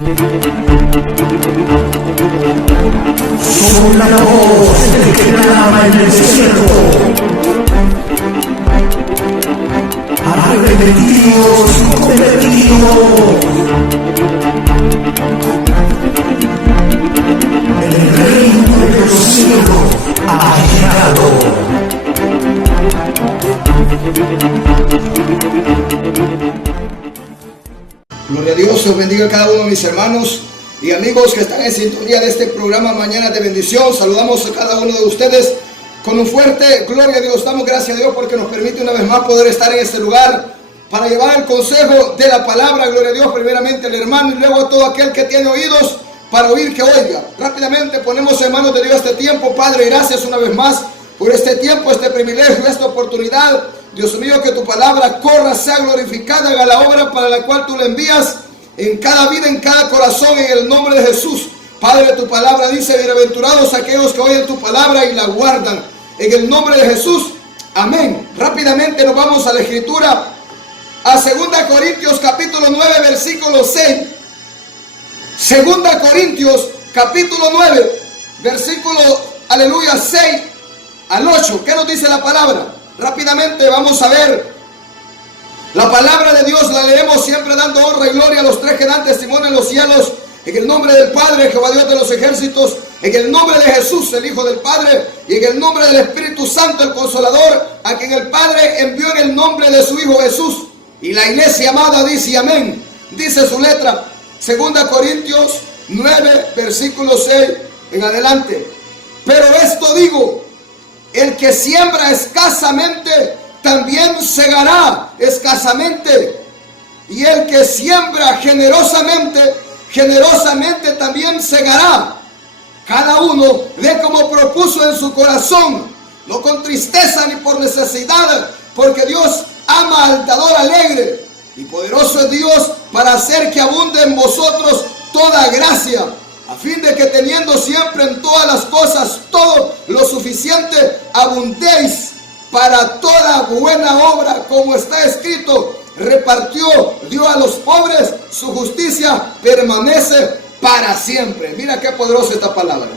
Somos la voz que clama en el desierto. Arrepentidos, convertidos. El reino de los cielos ha llegado. Gloria a Dios, os bendiga a cada uno de mis hermanos y amigos que están en sintonía de este programa Mañana de Bendición. Saludamos a cada uno de ustedes con un fuerte gloria a Dios. Damos gracias a Dios porque nos permite una vez más poder estar en este lugar para llevar el consejo de la palabra. Gloria a Dios, primeramente al hermano y luego a todo aquel que tiene oídos para oír que oiga. Rápidamente ponemos en manos de Dios este tiempo. Padre, gracias una vez más por este tiempo, este privilegio, esta oportunidad. Dios mío, que tu palabra corra, sea glorificada, haga la obra para la cual tú la envías en cada vida, en cada corazón, en el nombre de Jesús. Padre, tu palabra dice: bienaventurados aquellos que oyen tu palabra y la guardan, en el nombre de Jesús, amén. Rápidamente nos vamos a la escritura, a 2 Corintios capítulo 9 versículo 6. 2 Corintios capítulo 9 versículo, aleluya, 6 al 8. ¿Qué nos dice la palabra? Rápidamente vamos a ver la palabra de Dios. La leemos siempre dando honra y gloria a los tres que dan testimonio en los cielos, en el nombre del Padre, Jehová Dios de los ejércitos, en el nombre de Jesús, el Hijo del Padre, y en el nombre del Espíritu Santo, el Consolador, a quien el Padre envió en el nombre de su Hijo Jesús. Y la iglesia amada dice amén. Dice su letra, 2 Corintios 9 versículo 6 en adelante: pero esto digo, el que siembra escasamente, también segará escasamente. Y el que siembra generosamente, generosamente también segará. Cada uno ve como propuso en su corazón, no con tristeza ni por necesidad, porque Dios ama al dador alegre. Y poderoso es Dios para hacer que abunde en vosotros toda gracia, a fin de que teniendo siempre en todas las cosas todo lo suficiente, abundéis para toda buena obra, como está escrito: repartió, dio a los pobres, su justicia permanece para siempre. Mira qué poderosa esta palabra.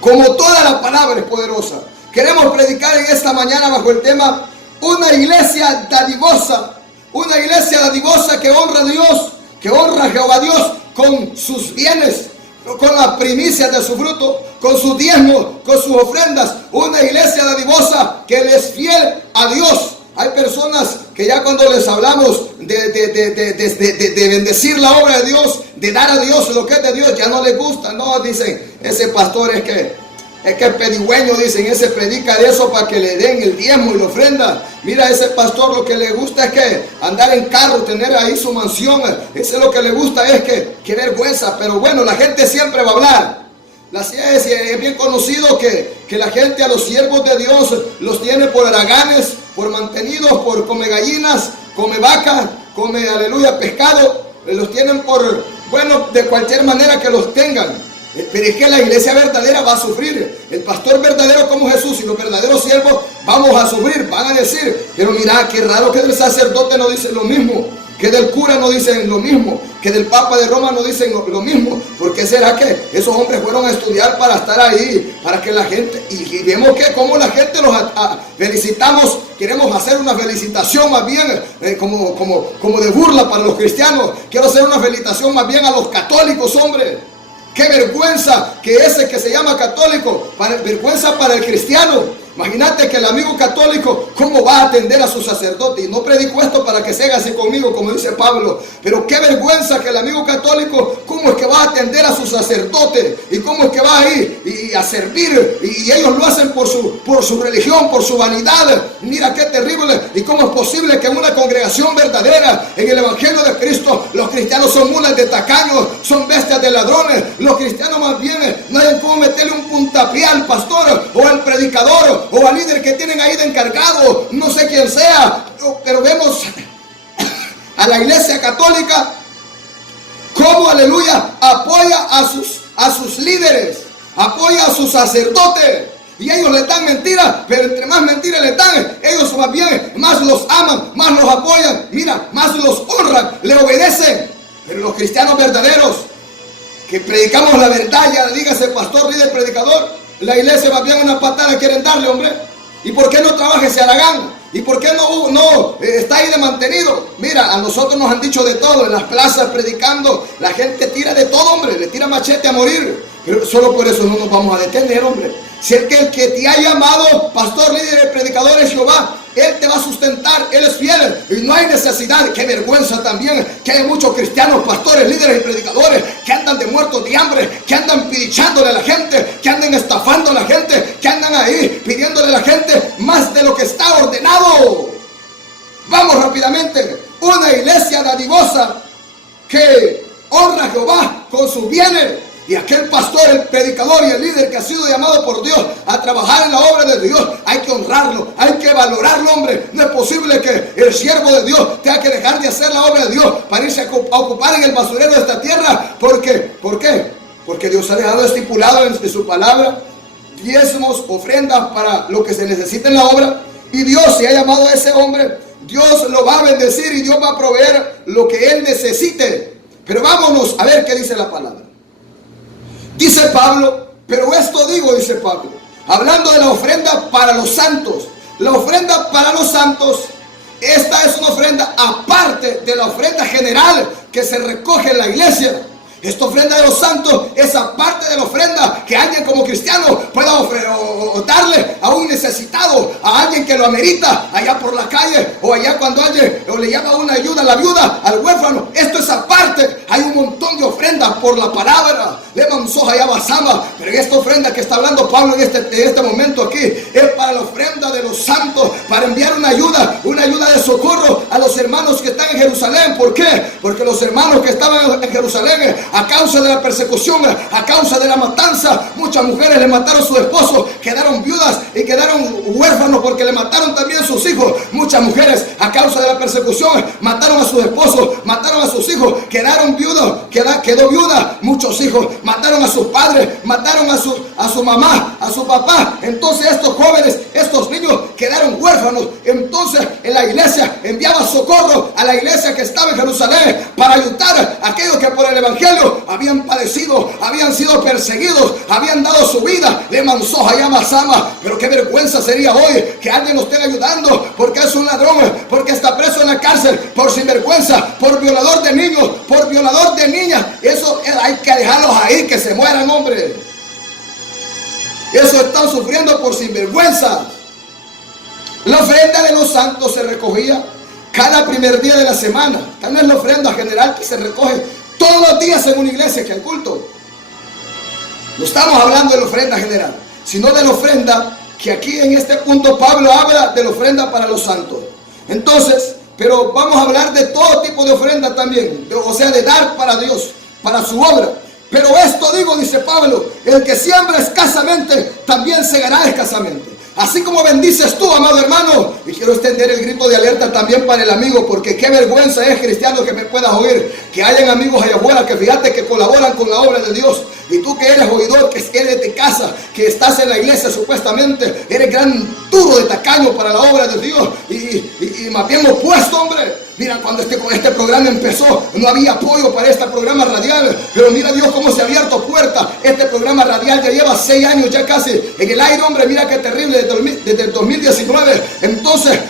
Como toda la palabra es poderosa, queremos predicar en esta mañana bajo el tema: una iglesia dadivosa. Una iglesia dadivosa que honra a Dios, que honra a Jehová Dios con sus bienes, con las primicias de su fruto, con sus diezmos, con sus ofrendas. Una iglesia dadivosa que le es fiel a Dios. Hay personas que ya cuando les hablamos de bendecir la obra de Dios, de dar a Dios lo que es de Dios, ya no les gusta. No, dicen, ese pastor es que es pedigüeño, dicen, ese predica de eso para que le den el diezmo y la ofrenda. Mira, ese pastor lo que le gusta es que andar en carro, tener ahí su mansión. Ese lo que le gusta es que qué vergüenza. Pero bueno, la gente siempre va a hablar. Es bien conocido que la gente a los siervos de Dios los tiene por haraganes, por mantenidos, por come gallinas, come vacas, come, aleluya, pescado. Los tienen por, bueno, de cualquier manera que los tengan. Pero es que la iglesia verdadera va a sufrir. El pastor verdadero como Jesús y los verdaderos siervos vamos a sufrir. Van a decir, pero mira, qué raro que del sacerdote no dicen lo mismo, que del cura no dicen lo mismo, que del Papa de Roma no dicen lo mismo. ¿Por qué será que esos hombres fueron a estudiar para estar ahí? Para que la gente, y vemos que como la gente los felicitamos, queremos hacer una felicitación más bien como de burla para los cristianos. Quiero hacer una felicitación más bien a los católicos, hombre. Qué vergüenza que ese que se llama católico, vergüenza para el cristiano. Imagínate que el amigo católico, ¿cómo va a atender a su sacerdote? Y no predico esto para que se haga así conmigo, como dice Pablo. Pero qué vergüenza que el amigo católico, ¿cómo es que va a atender a su sacerdote? ¿Y cómo es que va a ir y a servir? Y ellos lo hacen por su religión, por su vanidad. Mira qué terrible. ¿Y cómo es posible que en una congregación verdadera, en el Evangelio de Cristo, los cristianos son mulas de tacaños, son bestias de ladrones? Los cristianos más bien no hay cómo meterle un puntapié al pastor o al predicador o al líder que tienen ahí de encargado, no sé quién sea, pero vemos a la iglesia católica como, aleluya, apoya a sus líderes, apoya a sus sacerdotes, y ellos les dan mentiras, pero entre más mentiras les dan, ellos más bien, más los aman, más los apoyan, mira, más los honran, le obedecen. Pero los cristianos verdaderos, que predicamos la verdad, ya dígase pastor, líder, predicador, la iglesia más bien una patada quieren darle, hombre. ¿Y por qué no trabaja ese Aragán? ¿Y por qué no está ahí de mantenido? Mira, a nosotros nos han dicho de todo, en las plazas predicando, la gente tira de todo, hombre, le tira machete a morir. Pero solo por eso no nos vamos a detener, hombre. Si el que te ha llamado, pastor, líder, predicador es Jehová, Él te va a sustentar, Él es fiel y no hay necesidad. Qué vergüenza también que hay muchos cristianos, pastores, líderes y predicadores que andan de muertos de hambre, que andan pidichándole a la gente, que andan estafando a la gente, que andan ahí pidiéndole a la gente más de lo que está ordenado. Vamos rápidamente. Una iglesia dadivosa que honra a Jehová con sus bienes. Y aquel pastor, el predicador y el líder que ha sido llamado por Dios a trabajar en la obra de Dios, hay que honrarlo, hay que valorarlo, hombre. No es posible que el siervo de Dios tenga que dejar de hacer la obra de Dios para irse a ocupar en el basurero de esta tierra. ¿Por qué? ¿Por qué? Porque Dios ha dejado estipulado en su palabra diezmos, ofrendas para lo que se necesita en la obra. Y Dios, si ha llamado a ese hombre, Dios lo va a bendecir y Dios va a proveer lo que él necesite. Pero vámonos a ver qué dice la palabra. Dice Pablo, pero esto digo, dice Pablo, hablando de la ofrenda para los santos. La ofrenda para los santos, esta es una ofrenda aparte de la ofrenda general que se recoge en la iglesia. Esta ofrenda de los santos es aparte de la ofrenda que alguien como cristiano pueda darle a un necesitado, a alguien que lo amerita allá por la calle, o allá cuando alguien o le llama una ayuda a la viuda, al huérfano. Esto es aparte. Hay un montón de ofrendas por la palabra. Le mansoja ya basama. Pero esta ofrenda que está hablando Pablo en este momento aquí es para la ofrenda de los santos, para enviar una ayuda de socorro a los hermanos que están en Jerusalén. ¿Por qué? Porque los hermanos que estaban en Jerusalén, a causa de la persecución, a causa de la matanza, muchas mujeres le mataron a sus esposos, quedaron viudas y quedaron huérfanos porque le mataron también sus hijos. Muchas mujeres a causa de la persecución mataron a sus esposos, mataron a sus hijos, quedaron viudos, quedó viuda, muchos hijos, mataron a sus padres, mataron a su mamá, a su papá. Entonces estos jóvenes, estos niños quedaron huérfanos. Entonces en la iglesia enviaba socorro a la iglesia que estaba en Jerusalén para ayudar a aquellos que por el evangelio habían padecido, habían sido perseguidos, habían dado su vida. Le mansoja llama sama. Pero qué vergüenza sería hoy que alguien nos esté ayudando porque es un ladrón, porque está preso en la cárcel, por sinvergüenza, por violador de niños, por violador de niñas. Eso hay que dejarlos ahí, que se mueran, hombre. Eso están sufriendo por sinvergüenza. La ofrenda de los santos se recogía cada primer día de la semana. Esta no es la ofrenda general que se recoge todos los días en una iglesia que hay culto. No estamos hablando de la ofrenda general, sino de la ofrenda que aquí en este punto Pablo habla de la ofrenda para los santos. Entonces, pero vamos a hablar de todo tipo de ofrenda también, o sea, de dar para Dios, para su obra. Pero esto digo, dice Pablo, el que siembra escasamente, también segará escasamente. Así como bendices tú, amado hermano. Y quiero extender el grito de alerta también para el amigo, porque qué vergüenza es, cristiano, que me puedas oír, que hayan amigos allá afuera que fíjate que colaboran con la obra de Dios. Y tú que eres oidor, que eres de casa, que estás en la iglesia supuestamente, eres gran duro de tacaño para la obra de Dios. Y más bien opuesto, hombre. Mira, cuando este programa empezó, no había apoyo para este programa radial. Pero mira Dios cómo se ha abierto puerta. Este programa radial ya lleva 6 años ya casi en el aire, hombre. Mira qué terrible, desde el 2019. Entonces,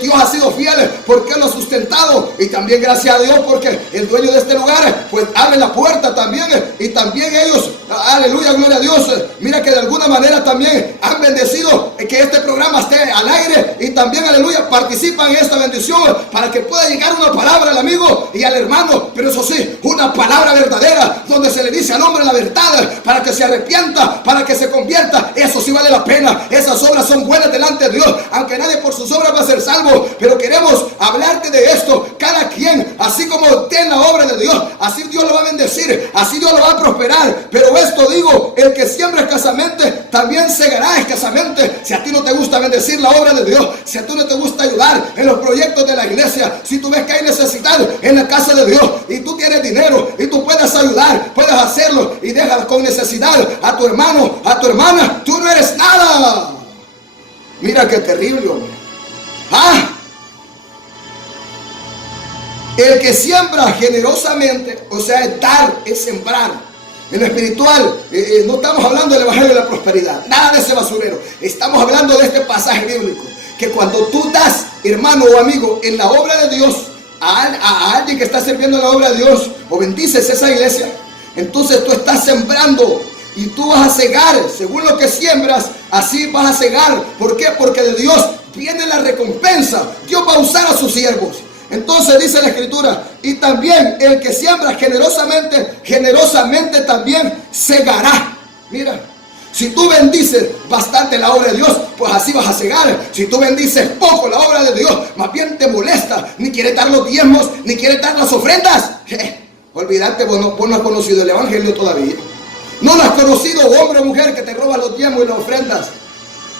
Dios ha sido fiel porque Él lo ha sustentado. Y también gracias a Dios porque el dueño de este lugar, pues abre la puerta también. Y también ellos, aleluya, gloria a Dios. Mira que de alguna manera también han bendecido que este programa esté al aire. Y también, aleluya, participan en esta bendición para que pueda llegar una palabra al amigo y al hermano, pero eso sí, una palabra verdadera, donde se le dice al hombre la verdad, para que se arrepienta, para que se convierta. Eso sí vale la pena. Esas obras son buenas delante de Dios, aunque nadie por sus obras va a ser salvo. Pero queremos hablarte de esto. Cada quien, así como esté en la obra de Dios, así Dios lo va a bendecir, así Dios lo va a prosperar. Pero esto digo, el que siembra escasamente, también segará escasamente. Si a ti no te gusta bendecir la obra de Dios, si a ti no te gusta ayudar en los proyectos de la iglesia, si tú ves que hay necesidad en la casa de Dios y tú tienes dinero y tú puedes ayudar, puedes hacerlo y dejas con necesidad a tu hermano, a tu hermana, tú no eres nada. Mira qué terrible, hombre. El que siembra generosamente, o sea, es dar, es sembrar. En lo espiritual, no estamos hablando del evangelio de la prosperidad, nada de ese basurero. Estamos hablando de este pasaje bíblico, que cuando tú das, hermano o amigo, en la obra de Dios, a alguien que está sirviendo en la obra de Dios, o bendices esa iglesia, entonces tú estás sembrando y tú vas a cegar. Según lo que siembras, así vas a cegar. ¿Por qué? Porque de Dios viene la recompensa. Dios va a usar a sus siervos. Entonces dice la escritura, y también el que siembra generosamente, generosamente también segará. Mira, si tú bendices bastante la obra de Dios, pues así vas a cegar. Si tú bendices poco la obra de Dios, más bien te molesta, ni quieres dar los diezmos, ni quieres dar las ofrendas. Olvídate, vos no has conocido el evangelio todavía. No lo has conocido, hombre o mujer, que te roba los diezmos y las ofrendas.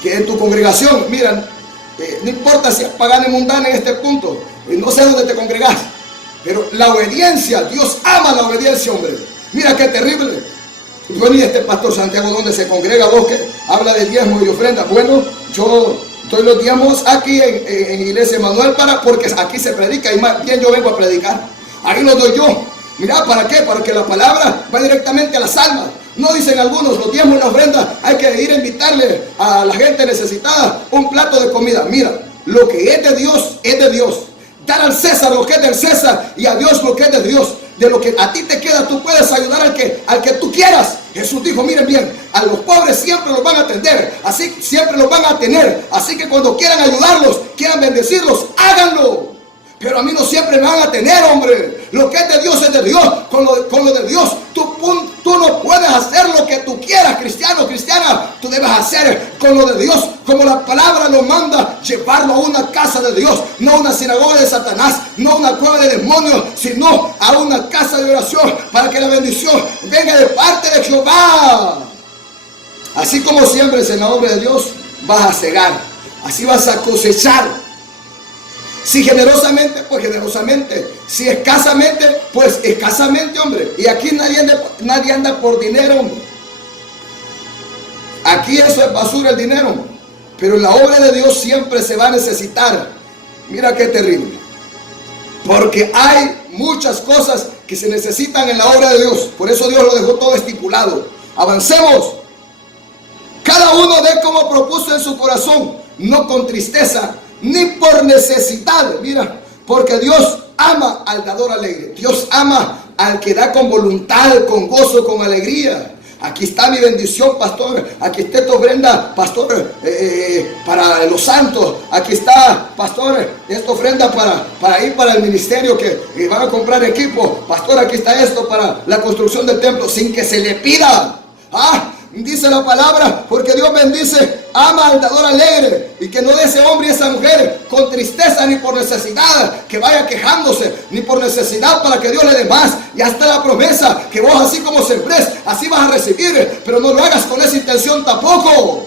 Que en tu congregación, mira, no importa si es pagana y mundana en este punto, no sé dónde te congregas, pero la obediencia, Dios ama la obediencia, hombre. Mira qué terrible. Bueno, y este pastor Santiago, ¿dónde se congrega vos que habla de diezmos y ofrendas? Bueno, yo doy los diezmos aquí en Iglesia Emanuel porque aquí se predica y más bien yo vengo a predicar. Ahí los doy yo. Mira, ¿para qué? Para que la palabra va directamente a las almas. No dicen algunos, los diezmos y la ofrenda, hay que ir a invitarle a la gente necesitada un plato de comida. Mira, lo que es de Dios, es de Dios. Dar al César lo que es del César y a Dios lo que es de Dios. De lo que a ti te queda, tú puedes ayudar al que tú quieras. Jesús dijo, miren bien, a los pobres siempre los van a atender, así siempre los van a tener. Así que cuando quieran ayudarlos, quieran bendecirlos, háganlo. Pero a mí no siempre me van a tener, hombre. Lo que es de Dios es de Dios. Con lo de Dios, tú no puedes hacer lo que tú quieras, cristiano, cristiana. Tú debes hacer con lo de Dios, como la palabra lo manda, llevarlo a una casa de Dios. No a una sinagoga de Satanás, no a una cueva de demonios, sino a una casa de oración, para que la bendición venga de parte de Jehová. Así como siembres en la obra de Dios, vas a cegar. Así vas a cosechar. Si generosamente, pues generosamente. Si escasamente, pues escasamente, hombre. Y aquí nadie anda por dinero, hombre. Aquí eso es basura, el dinero. Pero en la obra de Dios siempre se va a necesitar. Mira qué terrible. Porque hay muchas cosas que se necesitan en la obra de Dios. Por eso Dios lo dejó todo estipulado. Avancemos. Cada uno dé como propuso en su corazón, no con tristeza, ni por necesidad. Mira, porque Dios ama al dador alegre. Dios ama al que da con voluntad, con gozo, con alegría. Aquí está mi bendición, pastor. Aquí está tu ofrenda, pastor, para los santos. Aquí está, pastor, esta ofrenda para ir para el ministerio que van a comprar equipo. Pastor, aquí está esto para la construcción del templo, sin que se le pida. Dice la palabra, porque Dios bendice, ama al dador alegre, y que no de ese hombre y esa mujer con tristeza ni por necesidad, que vaya quejándose, ni por necesidad para que Dios le dé más. Y hasta la promesa que vos así como sembrés, así vas a recibir, pero no lo hagas con esa intención tampoco.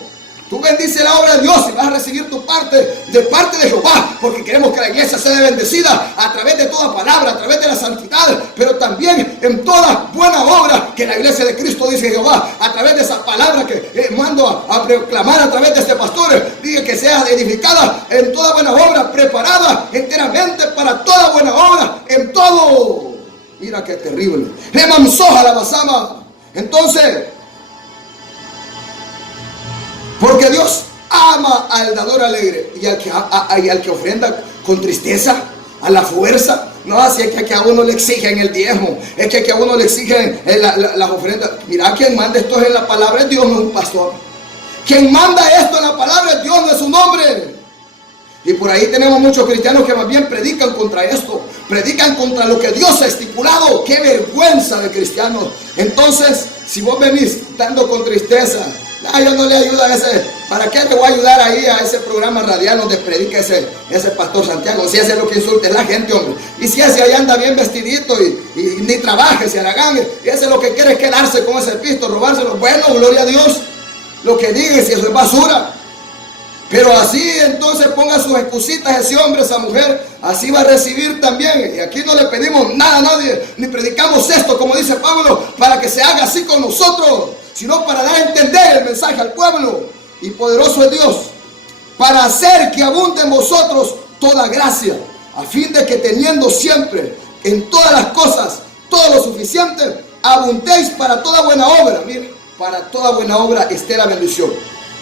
Tú bendice la obra de Dios y vas a recibir tu parte de parte de Jehová, porque queremos que la iglesia sea bendecida a través de toda palabra, a través de la santidad, pero también en toda buena obra que la iglesia de Cristo, dice Jehová, a través de esa palabra que mando a proclamar a través de este pastor, diga que sea edificada en toda buena obra, preparada enteramente para toda buena obra, en todo. Mira qué terrible. Remansoja la basama. Entonces, porque Dios ama al dador alegre y al que ofrenda con tristeza, a la fuerza. No, así es que a uno le exigen el diezmo, es que a uno le exigen las ofrendas. Mira, quien manda esto en la palabra es Dios, no es un pastor. Quien manda esto en la palabra es Dios, no es un hombre. Y por ahí tenemos muchos cristianos que más bien predican contra esto, predican contra lo que Dios ha estipulado. ¡Qué vergüenza de cristianos! Entonces, si vos venís dando con tristeza, yo no le ayudo a ese. ¿Para qué te voy a ayudar ahí a ese programa radial donde predica ese pastor Santiago? Si hace lo que insulte a la gente, hombre. Y si ese ahí anda bien vestidito y ni trabaje, se haragán, y ese lo que quiere es quedarse con ese pisto, robárselo. Bueno, gloria a Dios. Lo que diga, si eso es basura. Pero así entonces ponga sus excusitas ese hombre, esa mujer, así va a recibir también. Y aquí no le pedimos nada a nadie, ni predicamos esto, como dice Pablo, para que se haga así con nosotros, sino para dar a entender el mensaje al pueblo. Y poderoso es Dios para hacer que abunde en vosotros toda gracia, a fin de que teniendo siempre en todas las cosas todo lo suficiente, abundéis para toda buena obra. Mire, para toda buena obra esté la bendición.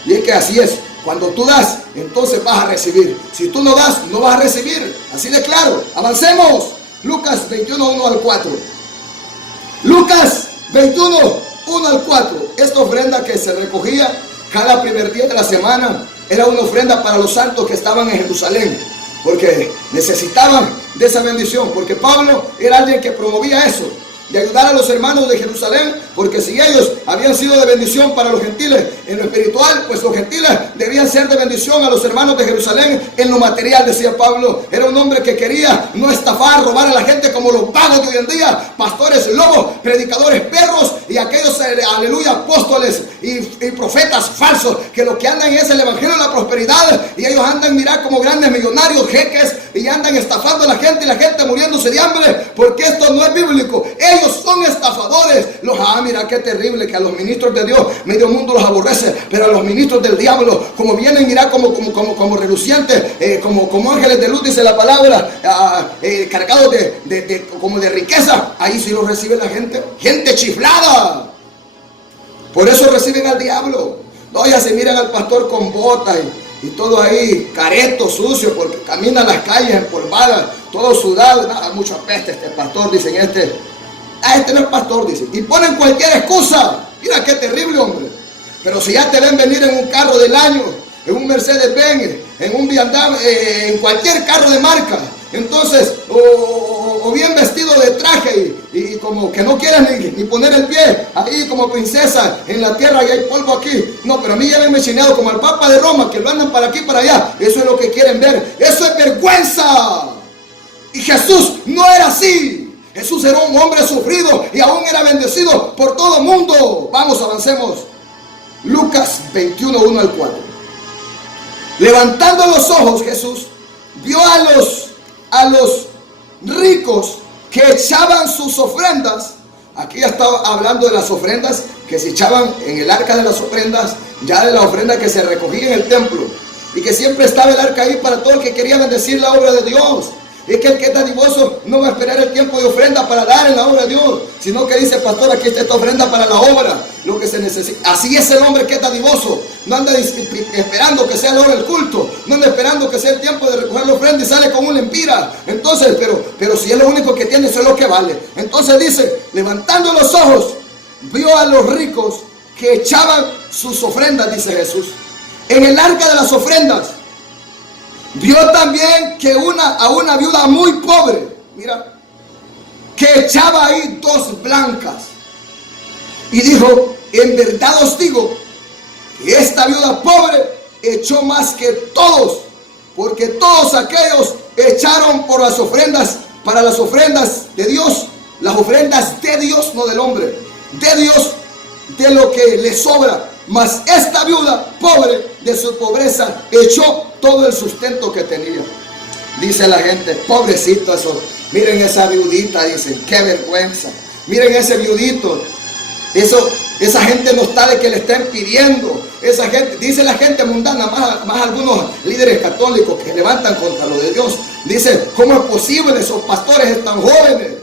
Y es que así es. Cuando tú das, entonces vas a recibir. Si tú no das, no vas a recibir. Así de claro. Avancemos. Lucas 21, 1 al 4. Lucas 21, 1 al 4. Esta ofrenda que se recogía cada primer día de la semana era una ofrenda para los santos que estaban en Jerusalén, porque necesitaban de esa bendición, porque Pablo era alguien que promovía eso, de ayudar a los hermanos de Jerusalén, porque si ellos habían sido de bendición para los gentiles en lo espiritual, pues los gentiles debían ser de bendición a los hermanos de Jerusalén en lo material, decía Pablo. Era un hombre que quería no estafar, robar a la gente como los vagos de hoy en día, pastores lobos, predicadores perros y aquellos, aleluya, apóstoles y profetas falsos, que lo que andan es el evangelio de la prosperidad, y ellos andan, mirá, como grandes millonarios, jeques, y andan estafando a la gente y la gente muriéndose de hambre, porque esto no es bíblico. Ellos son estafadores. Mira qué terrible que a los ministros de Dios medio mundo los aborrece, pero a los ministros del diablo, como vienen, mira, como relucientes, como ángeles de luz, dice la palabra, cargados como de riqueza, ahí sí los recibe la gente chiflada. Por eso reciben al diablo. No, ya se miran al pastor con botas y todo ahí careto, sucio, porque camina las calles empolvadas, todo sudado, nada, mucho apeste este pastor, dicen este no es pastor, dicen, y ponen cualquier excusa. Mira qué terrible, hombre. Pero si ya te ven venir en un carro del año, en un Mercedes-Benz, en un B&W, en cualquier carro de marca, entonces, o bien vestido de traje y como que no quieren ni poner el pie ahí como princesa en la tierra y hay polvo aquí. No, pero a mí ya me han mencionado como al Papa de Roma, que lo andan para aquí y para allá. Eso es lo que quieren ver. Eso es vergüenza. Y Jesús no era así. Jesús era un hombre sufrido y aún era bendecido por todo el mundo. Vamos, avancemos. Lucas 21, 1 al 4. Levantando los ojos, Jesús vio a los ricos que echaban sus ofrendas. Aquí ya estaba hablando de las ofrendas que se echaban en el arca de las ofrendas, ya de la ofrenda que se recogía en el templo, y que siempre estaba el arca ahí para todo el que quería bendecir la obra de Dios. Es que el que es dadivoso no va a esperar el tiempo de ofrenda para dar en la obra de Dios, sino que dice, pastor, aquí está esta ofrenda para la obra, lo que se necesita. Así es el hombre que es dadivoso. No anda esperando que sea la hora del culto, no anda esperando que sea el tiempo de recoger la ofrenda y sale con una empira. Entonces, pero si es lo único que tiene, eso es lo que vale. Entonces dice, levantando los ojos, vio a los ricos que echaban sus ofrendas, dice Jesús, en el arca de las ofrendas. Vio también que a una viuda muy pobre, mira, que echaba ahí 2 blancas. Y dijo, en verdad os digo, que esta viuda pobre echó más que todos, porque todos aquellos echaron por las ofrendas, para las ofrendas de Dios, las ofrendas de Dios, no del hombre, de Dios, de lo que le sobra. Mas esta viuda pobre, de su pobreza, echó todo el sustento que tenía. Dice la gente, pobrecito eso. Miren esa viudita, dicen, qué vergüenza. Miren ese viudito. Esa gente no está de que le estén pidiendo. Esa gente, dice la gente mundana, más algunos líderes católicos que levantan contra lo de Dios. Dicen, ¿cómo es posible? Esos pastores están jóvenes.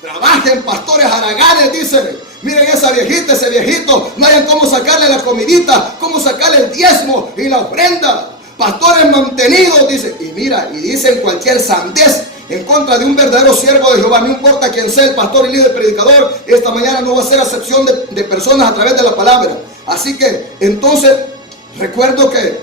Trabajen, pastores haraganes, dicen. Miren esa viejita, ese viejito, no hayan cómo sacarle la comidita, cómo sacarle el diezmo y la ofrenda. Pastores mantenidos, dicen. Y mira, y dicen cualquier sandez en contra de un verdadero siervo de Jehová. No importa quién sea el pastor y líder predicador, esta mañana no va a ser acepción de personas a través de la palabra. Así que, entonces, recuerdo que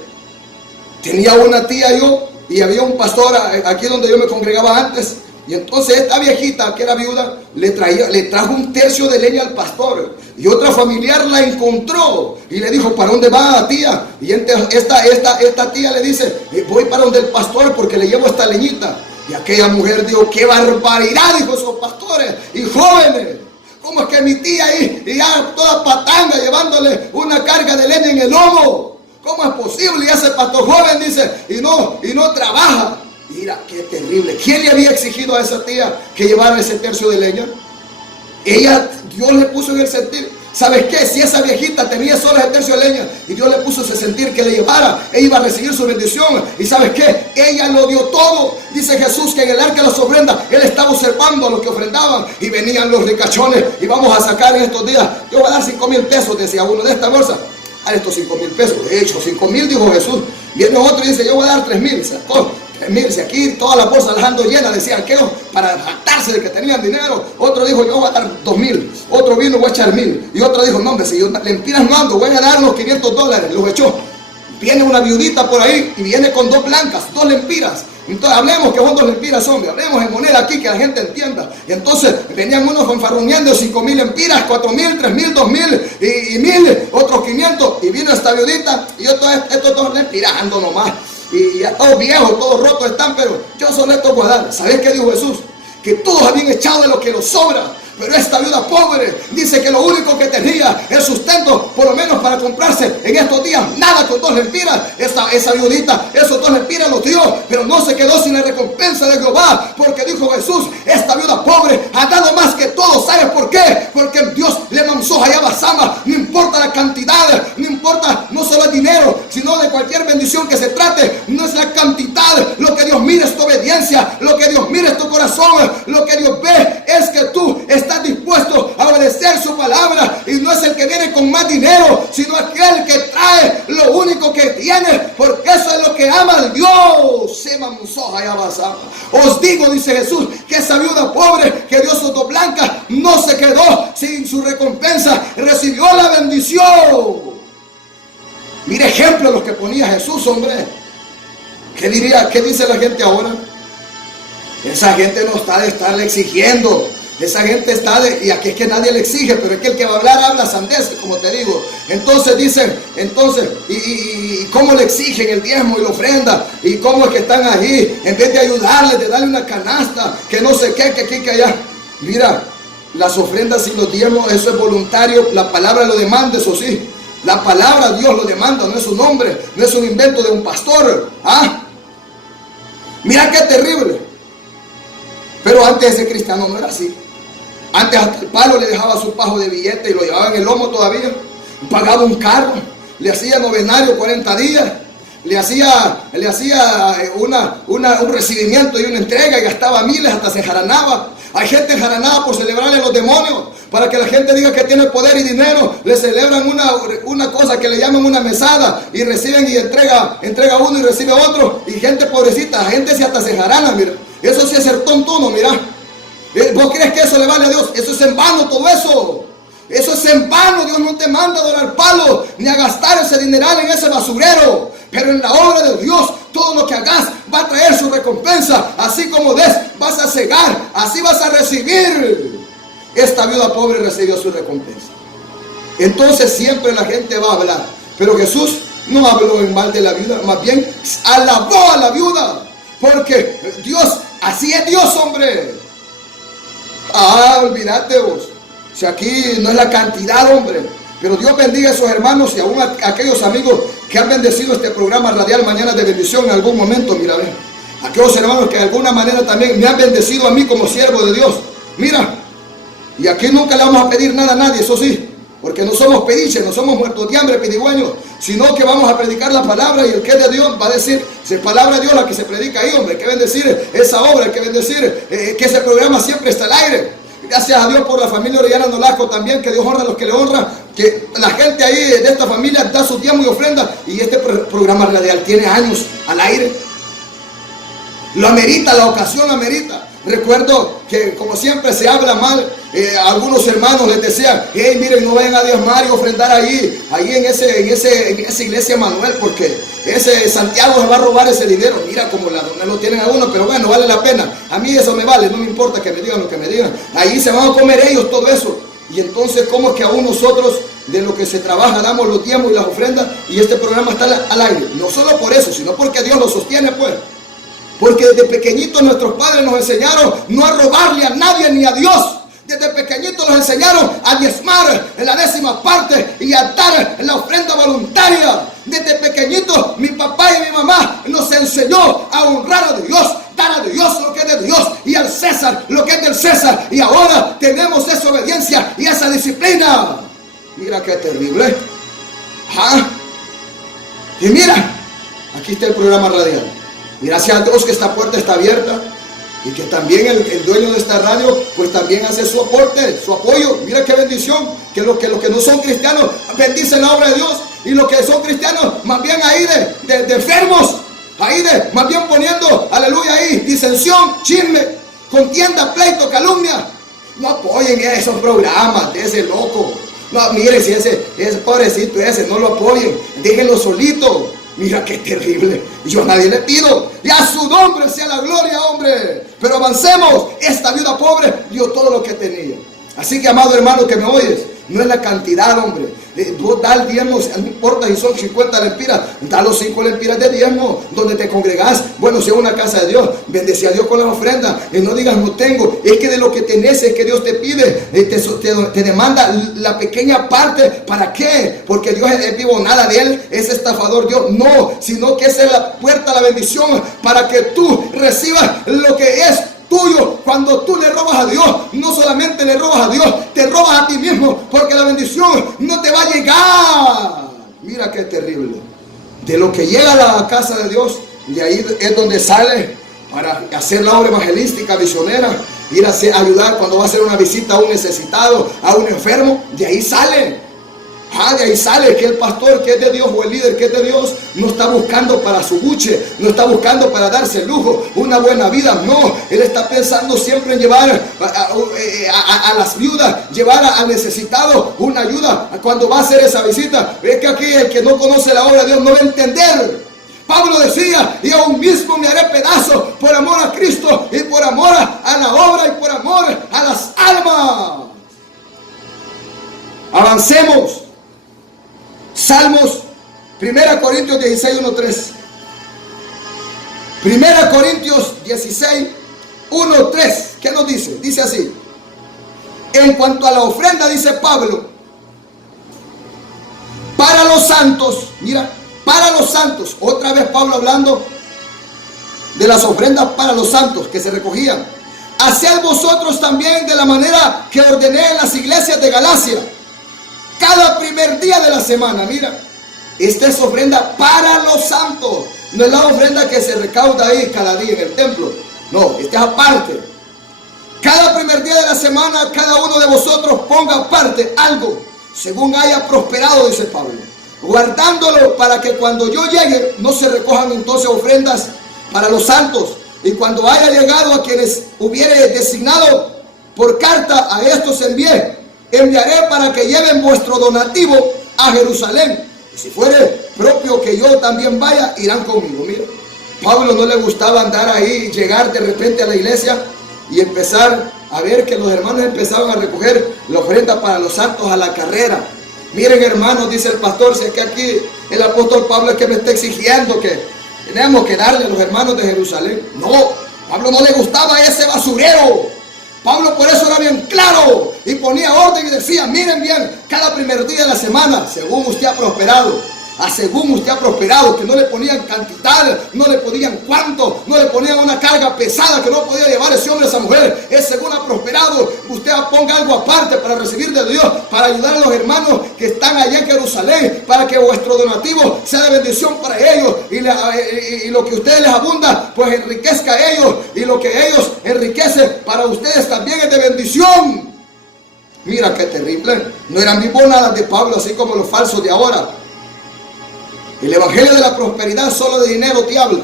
tenía una tía yo y había un pastor aquí donde yo me congregaba antes. Y entonces esta viejita que era viuda le trajo un tercio de leña al pastor. Y otra familiar la encontró y le dijo, ¿para dónde va, tía? Y esta tía le dice, voy para donde el pastor porque le llevo esta leñita. Y aquella mujer dijo, ¡qué barbaridad! Dijo, esos pastores y jóvenes. ¿Cómo es que mi tía ahí, y ya toda patanga, llevándole una carga de leña en el lomo? ¿Cómo es posible? Y ese pastor joven dice, y no trabaja. Mira, qué terrible. ¿Quién le había exigido a esa tía que llevara ese tercio de leña? Dios le puso en el sentir. ¿Sabes qué? Si esa viejita tenía solo ese tercio de leña y Dios le puso ese sentir que le llevara, ella iba a recibir su bendición. ¿Y sabes qué? Ella lo dio todo. Dice Jesús que en el arca de las ofrendas Él estaba observando a los que ofrendaban y venían los ricachones y vamos a sacar en estos días. Yo voy a dar 5,000 pesos, decía uno, de esta bolsa. A estos 5,000 pesos. De hecho, 5,000 dijo Jesús. Viene otro y dice, yo voy a dar 3,000. Sacó 3,000. Si aquí todas las bolsas las ando llenas, decían aquellos para jactarse de que tenían dinero. Otro dijo, yo voy a dar 2,000. Otro vino, voy a echar 1,000. Y otro dijo, no hombre, si yo lempiras no ando, voy a dar los $500. Los echó. Viene una viudita por ahí y viene con 2 blancas, 2 lempiras. Entonces hablemos que son 2 lempiras, hombre. Hablemos en moneda aquí que la gente entienda. Y entonces venían unos fanfarroneando 5,000 lempiras, 4,000, 3,000, 2,000 y 1,000, otros 500. Y vino esta viudita y yo estos 2 lempiras ando nomás. Y ya todos viejos, todos rotos están, pero yo solo les toco a dar. ¿Sabes qué dijo Jesús? Que todos habían echado de lo que los sobra. Pero esta viuda pobre dice que lo único que tenía el sustento, por lo menos para comprarse en estos días, nada con 2 lempiras. Esa viudita, esos 2 lempiras los dio, pero no se quedó sin la recompensa de Jehová, porque dijo Jesús, esta viuda pobre ha dado más que todos. ¿Sabes por qué? Porque Dios le mamsó allá basama. No importa la cantidad, no importa no solo el dinero, sino de cualquier bendición que se trate, no es la cantidad. Lo que Dios mira es tu obediencia, lo que Dios mira es tu corazón, lo que Dios ve es que tú estás dispuesto a obedecer su palabra, y no es el que viene con más dinero, sino aquel que trae lo único que tiene, porque eso es lo que ama a Dios. Os digo, dice Jesús, que esa viuda pobre que dio sus 2 blancas no se quedó sin su recompensa, recibió la bendición. Mira ejemplo los que ponía Jesús, hombre. ¿Qué dice la gente ahora? Esa gente no está de estarle exigiendo. Esa gente está y aquí es que nadie le exige, pero es que el que va a hablar habla sandeces, como te digo. Entonces dicen, y cómo le exigen el diezmo y la ofrenda, y cómo es que están ahí, en vez de ayudarles, de darle una canasta, que no sé qué, que aquí, que allá. Mira, las ofrendas y los diezmos, eso es voluntario, la palabra lo demanda, eso sí. La palabra Dios lo demanda, no es un hombre, no es un invento de un pastor. ¿Ah? Mira qué terrible. Pero antes ese cristiano no era así. Antes hasta el palo le dejaba su pajo de billete y lo llevaba en el lomo todavía. Pagaba un carro, le hacía novenario 40 días, le hacía un recibimiento y una entrega y gastaba miles, hasta se enjaranaba. Hay gente enjaranada por celebrarle a los demonios, para que la gente diga que tiene poder y dinero. Le celebran una cosa que le llaman una mesada y reciben y entrega uno y recibe otro. Y gente pobrecita, gente si hasta se enjarana, mira. Eso sí es ser tonto, mira. ¿Vos crees que eso le vale a Dios? Eso es en vano todo eso. Eso es en vano. Dios no te manda a dorar palo ni a gastar ese dineral en ese basurero. Pero en la obra de Dios, todo lo que hagas va a traer su recompensa. Así como des, vas a cegar, así vas a recibir. Esta viuda pobre recibió su recompensa. Entonces siempre la gente va a hablar. Pero Jesús no habló en mal de la viuda, más bien alabó a la viuda. Porque Dios, así es Dios, hombre. Olvídate vos. Si aquí no es la cantidad, hombre. Pero Dios bendiga a esos hermanos y aún a aquellos amigos que han bendecido este programa radial Mañanas de Bendición en algún momento. Mira, ven. Aquellos hermanos que de alguna manera también me han bendecido a mí como siervo de Dios. Mira. Y aquí nunca le vamos a pedir nada a nadie, eso sí. Porque no somos pediches, no somos muertos de hambre, pedigüeños, sino que vamos a predicar la palabra, y el que es de Dios va a decir, si es palabra de Dios la que se predica ahí, hombre, hay que bendecir esa obra, hay que bendecir que ese programa siempre está al aire. Gracias a Dios por la familia Orellana Nolasco también, que Dios honra a los que le honran, que la gente ahí de esta familia da su diezmo y ofrenda, y este programa radial tiene años al aire. Lo amerita, la ocasión lo amerita. Recuerdo que como siempre se habla mal, algunos hermanos les decían, hey, miren, no vayan a diezmar y ofrendar ahí en esa iglesia Manuel, porque ese Santiago se va a robar ese dinero. Mira como lo tienen a uno, pero bueno, vale la pena. A mí eso me vale, no me importa que me digan lo que me digan. Ahí se van a comer ellos todo eso. Y entonces, ¿cómo es que aún nosotros de lo que se trabaja damos los diezmos y las ofrendas y este programa está al aire? No solo por eso, sino porque Dios lo sostiene, pues. Porque desde pequeñitos nuestros padres nos enseñaron no a robarle a nadie ni a Dios. Desde pequeñitos nos enseñaron a diezmar en la 10ª parte y a dar en la ofrenda voluntaria. Desde pequeñitos mi papá y mi mamá nos enseñó a honrar a Dios, dar a Dios lo que es de Dios y al César lo que es del César. Y ahora tenemos esa obediencia y esa disciplina. Mira qué terrible. Ajá. Y mira, aquí está el programa radial. Y gracias a Dios que esta puerta está abierta. Y que también el dueño de esta radio, pues también hace su aporte, su apoyo. Mira qué bendición, que los que no son cristianos bendicen la obra de Dios. Y los que son cristianos, más bien ahí de enfermos, ahí más bien poniendo, aleluya, ahí, disensión, chisme, contienda, pleito, calumnia. No apoyen esos programas de ese loco. No, mire, si ese pobrecito ese, no lo apoyen, déjenlo solito. Mira qué terrible. Yo a nadie le pido, y a su nombre sea la gloria, hombre. Pero avancemos. Esta viuda pobre dio todo lo que tenía. Así que, amado hermano que me oyes, no es la cantidad, hombre. Vos da el diezmo, no importa si son 50 lempiras, da los 5 lempiras de diezmo donde te congregás. Bueno, si es una casa de Dios, bendecí a Dios con la ofrenda. Y no digas no tengo, es que de lo que tenés es que Dios te pide, te demanda la pequeña parte. ¿Para qué? Porque Dios es vivo, nada de Él es estafador Dios, no, sino que esa es la puerta a la bendición para que tú recibas lo que es tuyo. Cuando tú le robas a Dios, no solamente le robas a Dios, te robas a ti mismo, porque la bendición no te va a llegar. Mira qué terrible. De lo que llega a la casa de Dios, de ahí es donde sale para hacer la obra evangelística, misionera, ir a ayudar cuando va a hacer una visita a un necesitado, a un enfermo, de ahí sale. De ahí sale que el pastor que es de Dios o el líder que es de Dios no está buscando para su buche, no está buscando para darse lujo, una buena vida, no. Él está pensando siempre en llevar a las viudas, llevar al necesitado una ayuda cuando va a hacer esa visita. Es que aquí el que no conoce la obra de Dios no va a entender. Pablo decía, y aún mismo me haré pedazo por amor a Cristo y por amor a la obra y por amor a las almas. Avancemos. Salmos, 1 Corintios 16, 1, 3. 1 Corintios 16, 1, 3. ¿Qué nos dice? Dice así. En cuanto a la ofrenda, dice Pablo, para los santos, mira, para los santos. Otra vez Pablo hablando de las ofrendas para los santos que se recogían. Haced vosotros también de la manera que ordené en las iglesias de Galacia. Cada primer día de la semana, mira, esta es ofrenda para los santos. No es la ofrenda que se recauda ahí cada día en el templo. No, esta es aparte. Cada primer día de la semana, cada uno de vosotros ponga aparte algo, según haya prosperado, dice Pablo, guardándolo para que cuando yo llegue no se recojan entonces ofrendas para los santos. Y cuando haya llegado a quienes hubiere designado por carta, a estos enviaré para que lleven vuestro donativo a Jerusalén. Y si fuere propio que yo también vaya, irán conmigo. Mira, Pablo no le gustaba andar ahí, llegar de repente a la iglesia y empezar a ver que los hermanos empezaban a recoger la ofrenda para los santos a la carrera. Miren, hermanos, dice el pastor, si es que aquí el apóstol Pablo es que me está exigiendo que tenemos que darle a los hermanos de Jerusalén. No, Pablo no le gustaba ese basurero. Pablo por eso era bien claro y ponía orden y decía, miren bien, cada primer día de la semana, según usted ha prosperado, según usted ha prosperado, que no le ponían cantidad, no le ponían cuánto, no le ponían una carga pesada que no podía llevar ese hombre, esa mujer, es según ha prosperado, usted ponga algo aparte para recibir de Dios, para ayudar a los hermanos que están allá en Jerusalén, para que vuestro donativo sea de bendición para ellos, y lo que ustedes les abunda, pues enriquezca a ellos, y lo que ellos enriquecen para ustedes también es de bendición. Mira qué terrible, no eran bibonadas de Pablo, así como los falsos de ahora. El evangelio de la prosperidad solo de dinero te habla.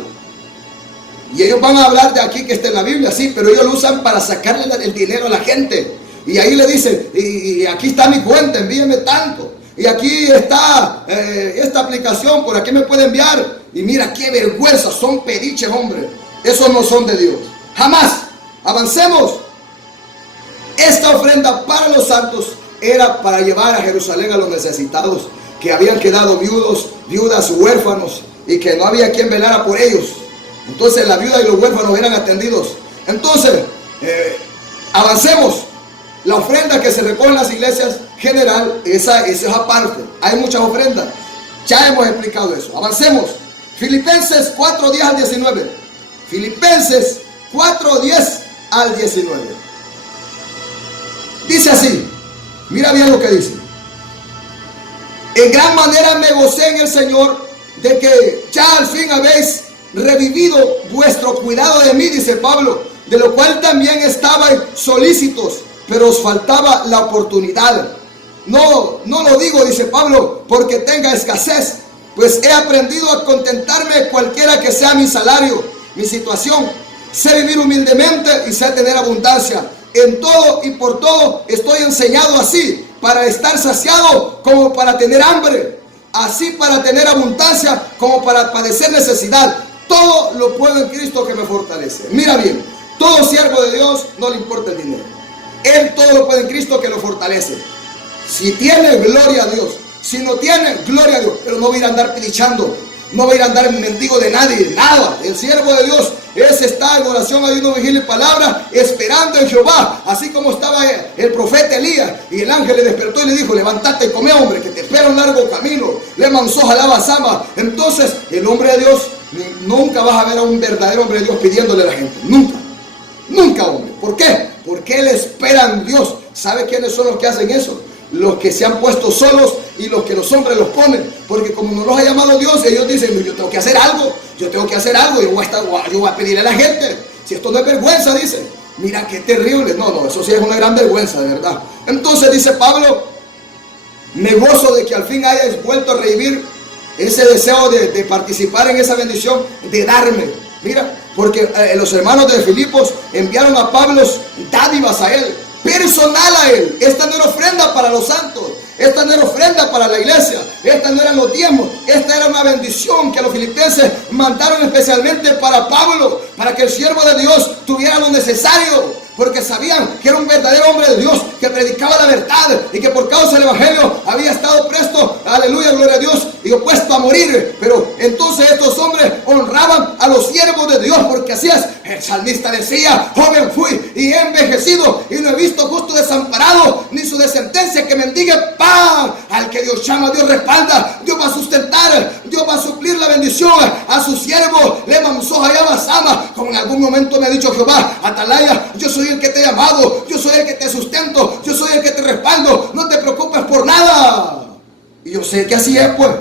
Y ellos van a hablar de aquí que está en la Biblia, sí, pero ellos lo usan para sacarle el dinero a la gente. Y ahí le dicen, y aquí está mi cuenta, envíeme tanto. Y aquí está esta aplicación, por aquí me puede enviar. Y mira qué vergüenza, son pediches, hombre. Esos no son de Dios. Jamás. Avancemos. Esta ofrenda para los santos era para llevar a Jerusalén a los necesitados, que habían quedado viudas, huérfanos, y que no había quien velara por ellos. Entonces la viuda y los huérfanos eran atendidos. Entonces, avancemos. La ofrenda que se recoge en las iglesias general, esa es aparte. Hay muchas ofrendas. Ya hemos explicado eso. Avancemos. Filipenses 4:10 al 19. Filipenses 4:10 al 19. Dice así. Mira bien lo que dice. En gran manera me gocé en el Señor de que ya al fin habéis revivido vuestro cuidado de mí, dice Pablo, de lo cual también estabais solícitos, pero os faltaba la oportunidad. No lo digo, dice Pablo, porque tenga escasez, pues he aprendido a contentarme cualquiera que sea mi salario, mi situación. Sé vivir humildemente y sé tener abundancia. En todo y por todo estoy enseñado así, para estar saciado como para tener hambre, así para tener abundancia como para padecer necesidad. Todo lo puedo en Cristo que me fortalece. Mira bien, todo siervo de Dios no le importa el dinero. Él todo lo puede en Cristo que lo fortalece. Si tiene, gloria a Dios. Si no tiene, gloria a Dios. Pero no va a ir a andar pilichando, no va a ir a andar mendigo de nadie, nada. El siervo de Dios, ese está en oración, ayuno, vigilia y palabra, esperando en Jehová. Así como estaba el profeta Elías, y el ángel le despertó y le dijo: levántate y come, hombre, que te espera un largo camino. Le manzó jalaba sama. Entonces, el hombre de Dios, nunca vas a ver a un verdadero hombre de Dios pidiéndole a la gente. Nunca, hombre. ¿Por qué? Porque él espera en Dios. ¿Sabe quiénes son los que hacen eso? Los que se han puesto solos y los que los hombres los ponen, porque como no los ha llamado Dios, ellos dicen: yo tengo que hacer algo, yo voy a pedirle a la gente. Si esto no es vergüenza, dicen. Mira qué terrible. No, eso sí es una gran vergüenza, de verdad. Entonces dice Pablo: me gozo de que al fin hayáis vuelto a revivir ese deseo de participar en esa bendición, de darme. Mira, porque los hermanos de Filipos enviaron a Pablo dádivas a él, personal a él. Esta no era ofrenda para los santos, esta no era ofrenda para la iglesia, esta no eran los diezmos, esta era una bendición que los filipenses mandaron especialmente para Pablo, para que el siervo de Dios tuviera lo necesario, porque sabían que era un verdadero hombre de Dios, que predicaba la verdad y que por causa del evangelio había estado presto, aleluya, gloria a Dios, y opuesto a morir. Pero entonces estos hombres honraban a los siervos de Dios, porque así es. El salmista decía: joven fui y he envejecido y no he visto justo desamparado, ni su descendencia que mendigue pan. Al que Dios llama, Dios respalda. Dios va a sustentar, Dios va a suplir la bendición a su siervo. Le manzó allá basama. Como en algún momento me ha dicho Jehová: atalaya, yo soy el que te he llamado, yo soy el que te sustento, yo soy el que te respaldo, no te preocupes por nada. Y yo sé que así es, pues.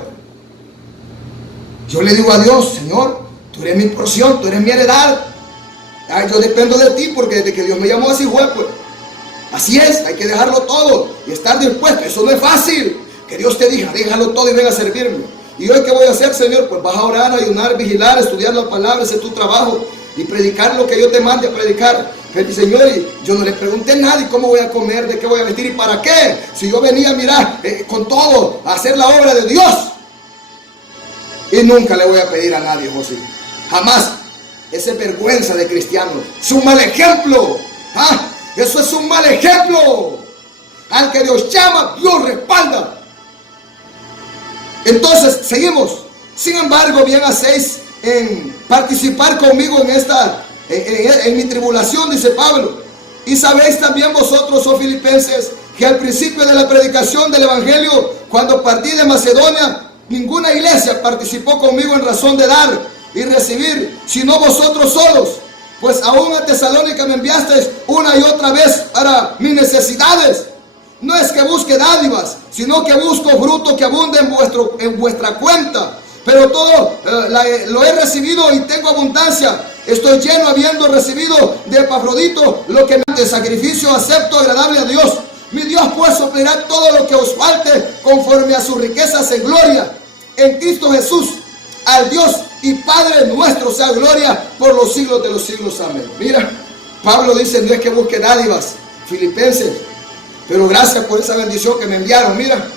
Yo le digo a Dios: Señor, tú eres mi porción, tú eres mi heredad. Yo dependo de ti, porque desde que Dios me llamó así fue, pues. Así es, hay que dejarlo todo y estar dispuesto. Eso no es fácil. Que Dios te diga: déjalo todo y ven a servirme. ¿Y hoy qué voy a hacer, Señor? Pues vas a orar, ayunar, vigilar, estudiar la palabra, ese es tu trabajo, y predicar lo que yo te mande a predicar. Pero, Señor, yo no le pregunté a nadie cómo voy a comer, de qué voy a vestir y para qué. Si yo venía, mira, con todo, a hacer la obra de Dios. Y nunca le voy a pedir a nadie, José. Jamás. Esa es vergüenza de cristiano. Es un mal ejemplo. ¿Ah? Eso es un mal ejemplo. Al que Dios llama, Dios respalda. Entonces, seguimos. Sin embargo, bien hacéis en participar conmigo en mi tribulación, dice Pablo. Y sabéis también vosotros, oh filipenses, que al principio de la predicación del evangelio, cuando partí de Macedonia, ninguna iglesia participó conmigo en razón de dar y recibir, sino vosotros solos. Pues aún a Tesalónica me enviasteis una y otra vez para mis necesidades. No es que busque dádivas, sino que busco fruto que abunde en vuestra cuenta. Pero todo lo he recibido y tengo abundancia. Estoy lleno, habiendo recibido de Epafrodito lo que de sacrificio acepto, agradable a Dios. Mi Dios pues suplirá todo lo que os falte conforme a sus riquezas en gloria en Cristo Jesús. Al Dios y Padre nuestro sea gloria por los siglos de los siglos. Amén. Mira, Pablo dice: no es que busque dádivas, filipenses, pero gracias por esa bendición que me enviaron. Mira,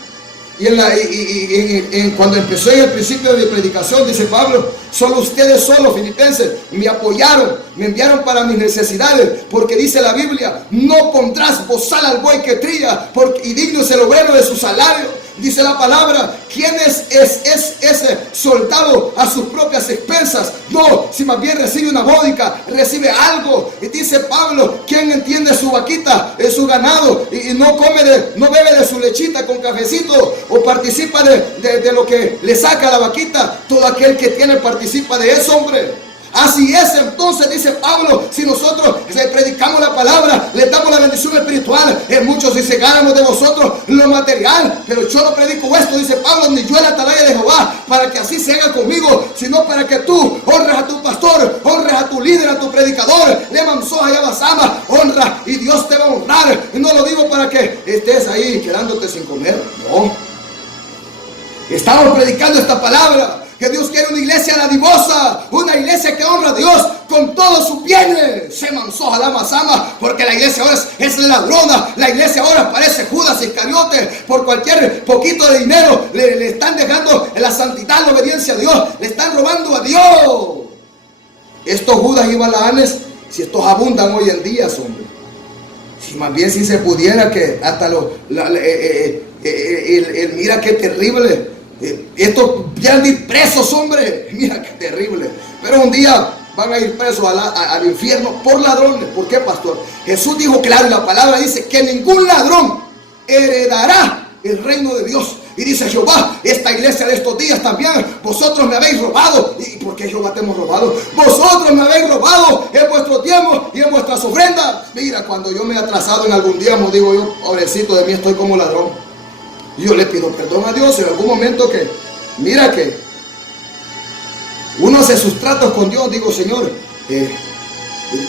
y cuando empezó en el principio de mi predicación, dice Pablo: solo ustedes solos, filipenses, me apoyaron, me enviaron para mis necesidades, porque dice la Biblia: no pondrás bozal al buey que trilla, y digno es el obrero de su salario. Dice la palabra: ¿quién es ese soldado a sus propias expensas? No, si más bien recibe una módica, recibe algo. Y dice Pablo: ¿quién entiende su vaquita, su ganado, y no bebe de su lechita con cafecito, o participa de lo que le saca la vaquita? Todo aquel que tiene participa de eso, hombre. Así es, entonces dice Pablo, si nosotros predicamos la palabra, le damos la bendición espiritual, muchos dicen, ganamos de vosotros lo material, pero yo no predico esto, dice Pablo, ni yo el atalaya de Jehová, para que así se haga conmigo, sino para que tú honres a tu pastor, honres a tu líder, a tu predicador, le mansoja y abasama, honra y Dios te va a honrar. Y no lo digo para que estés ahí quedándote sin comer, no. Estamos predicando esta palabra, que Dios quiere una iglesia dadivosa, una iglesia que honra a Dios con todos sus bienes. Se mansoja la masama, porque la iglesia ahora es ladrona. La iglesia ahora parece Judas Iscariote. Por cualquier poquito de dinero le están dejando en la santidad, la obediencia a Dios. Le están robando a Dios. Estos Judas y Balaanes, si estos abundan hoy en día, hombre. Si más bien si se pudiera que hasta mira qué terrible. Estos van a ir presos, hombre. Mira qué terrible. Pero un día van a ir presos al infierno por ladrones. ¿Por qué, pastor? Jesús dijo claro, y la palabra dice que ningún ladrón heredará el reino de Dios. Y dice Jehová, esta iglesia de estos días también, vosotros me habéis robado. ¿Y por qué Jehová te hemos robado? Vosotros me habéis robado en vuestro tiempo y en vuestras ofrendas. Mira, cuando yo me he atrasado en algún día, me digo yo, pobrecito de mí, estoy como ladrón. Y yo le pido perdón a Dios en algún momento que, mira que uno hace sus tratos con Dios. Digo, Señor,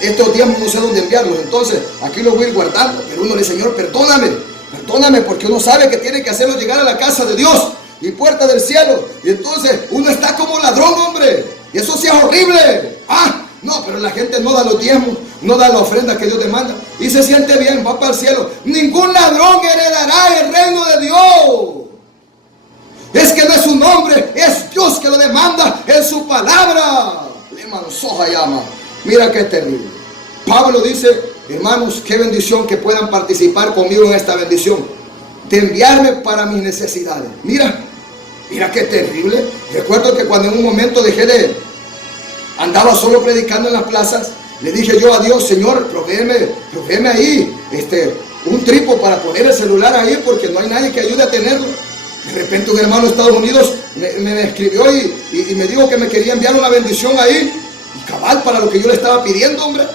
estos días no sé dónde enviarlos, entonces aquí los voy a ir guardando. Pero uno le dice, Señor, perdóname, porque uno sabe que tiene que hacerlo llegar a la casa de Dios y puerta del cielo. Y entonces uno está como ladrón, hombre. Y eso sí es horrible. No, pero la gente no da los diezmos, no da la ofrenda que Dios demanda y se siente bien, va para el cielo. Ningún ladrón heredará el reino de Dios. Es que no es un hombre, es Dios que lo demanda en su palabra. Le mansoja llama. Mira qué terrible. Pablo dice, hermanos, qué bendición que puedan participar conmigo en esta bendición de enviarme para mis necesidades. Mira qué terrible. Recuerdo que cuando en un momento andaba solo predicando en las plazas, le dije yo a Dios, Señor, provéeme ahí un trípode para poner el celular ahí, porque no hay nadie que ayude a tenerlo. De repente un hermano de Estados Unidos me escribió y me dijo que me quería enviar una bendición ahí, y cabal para lo que yo le estaba pidiendo, hombre.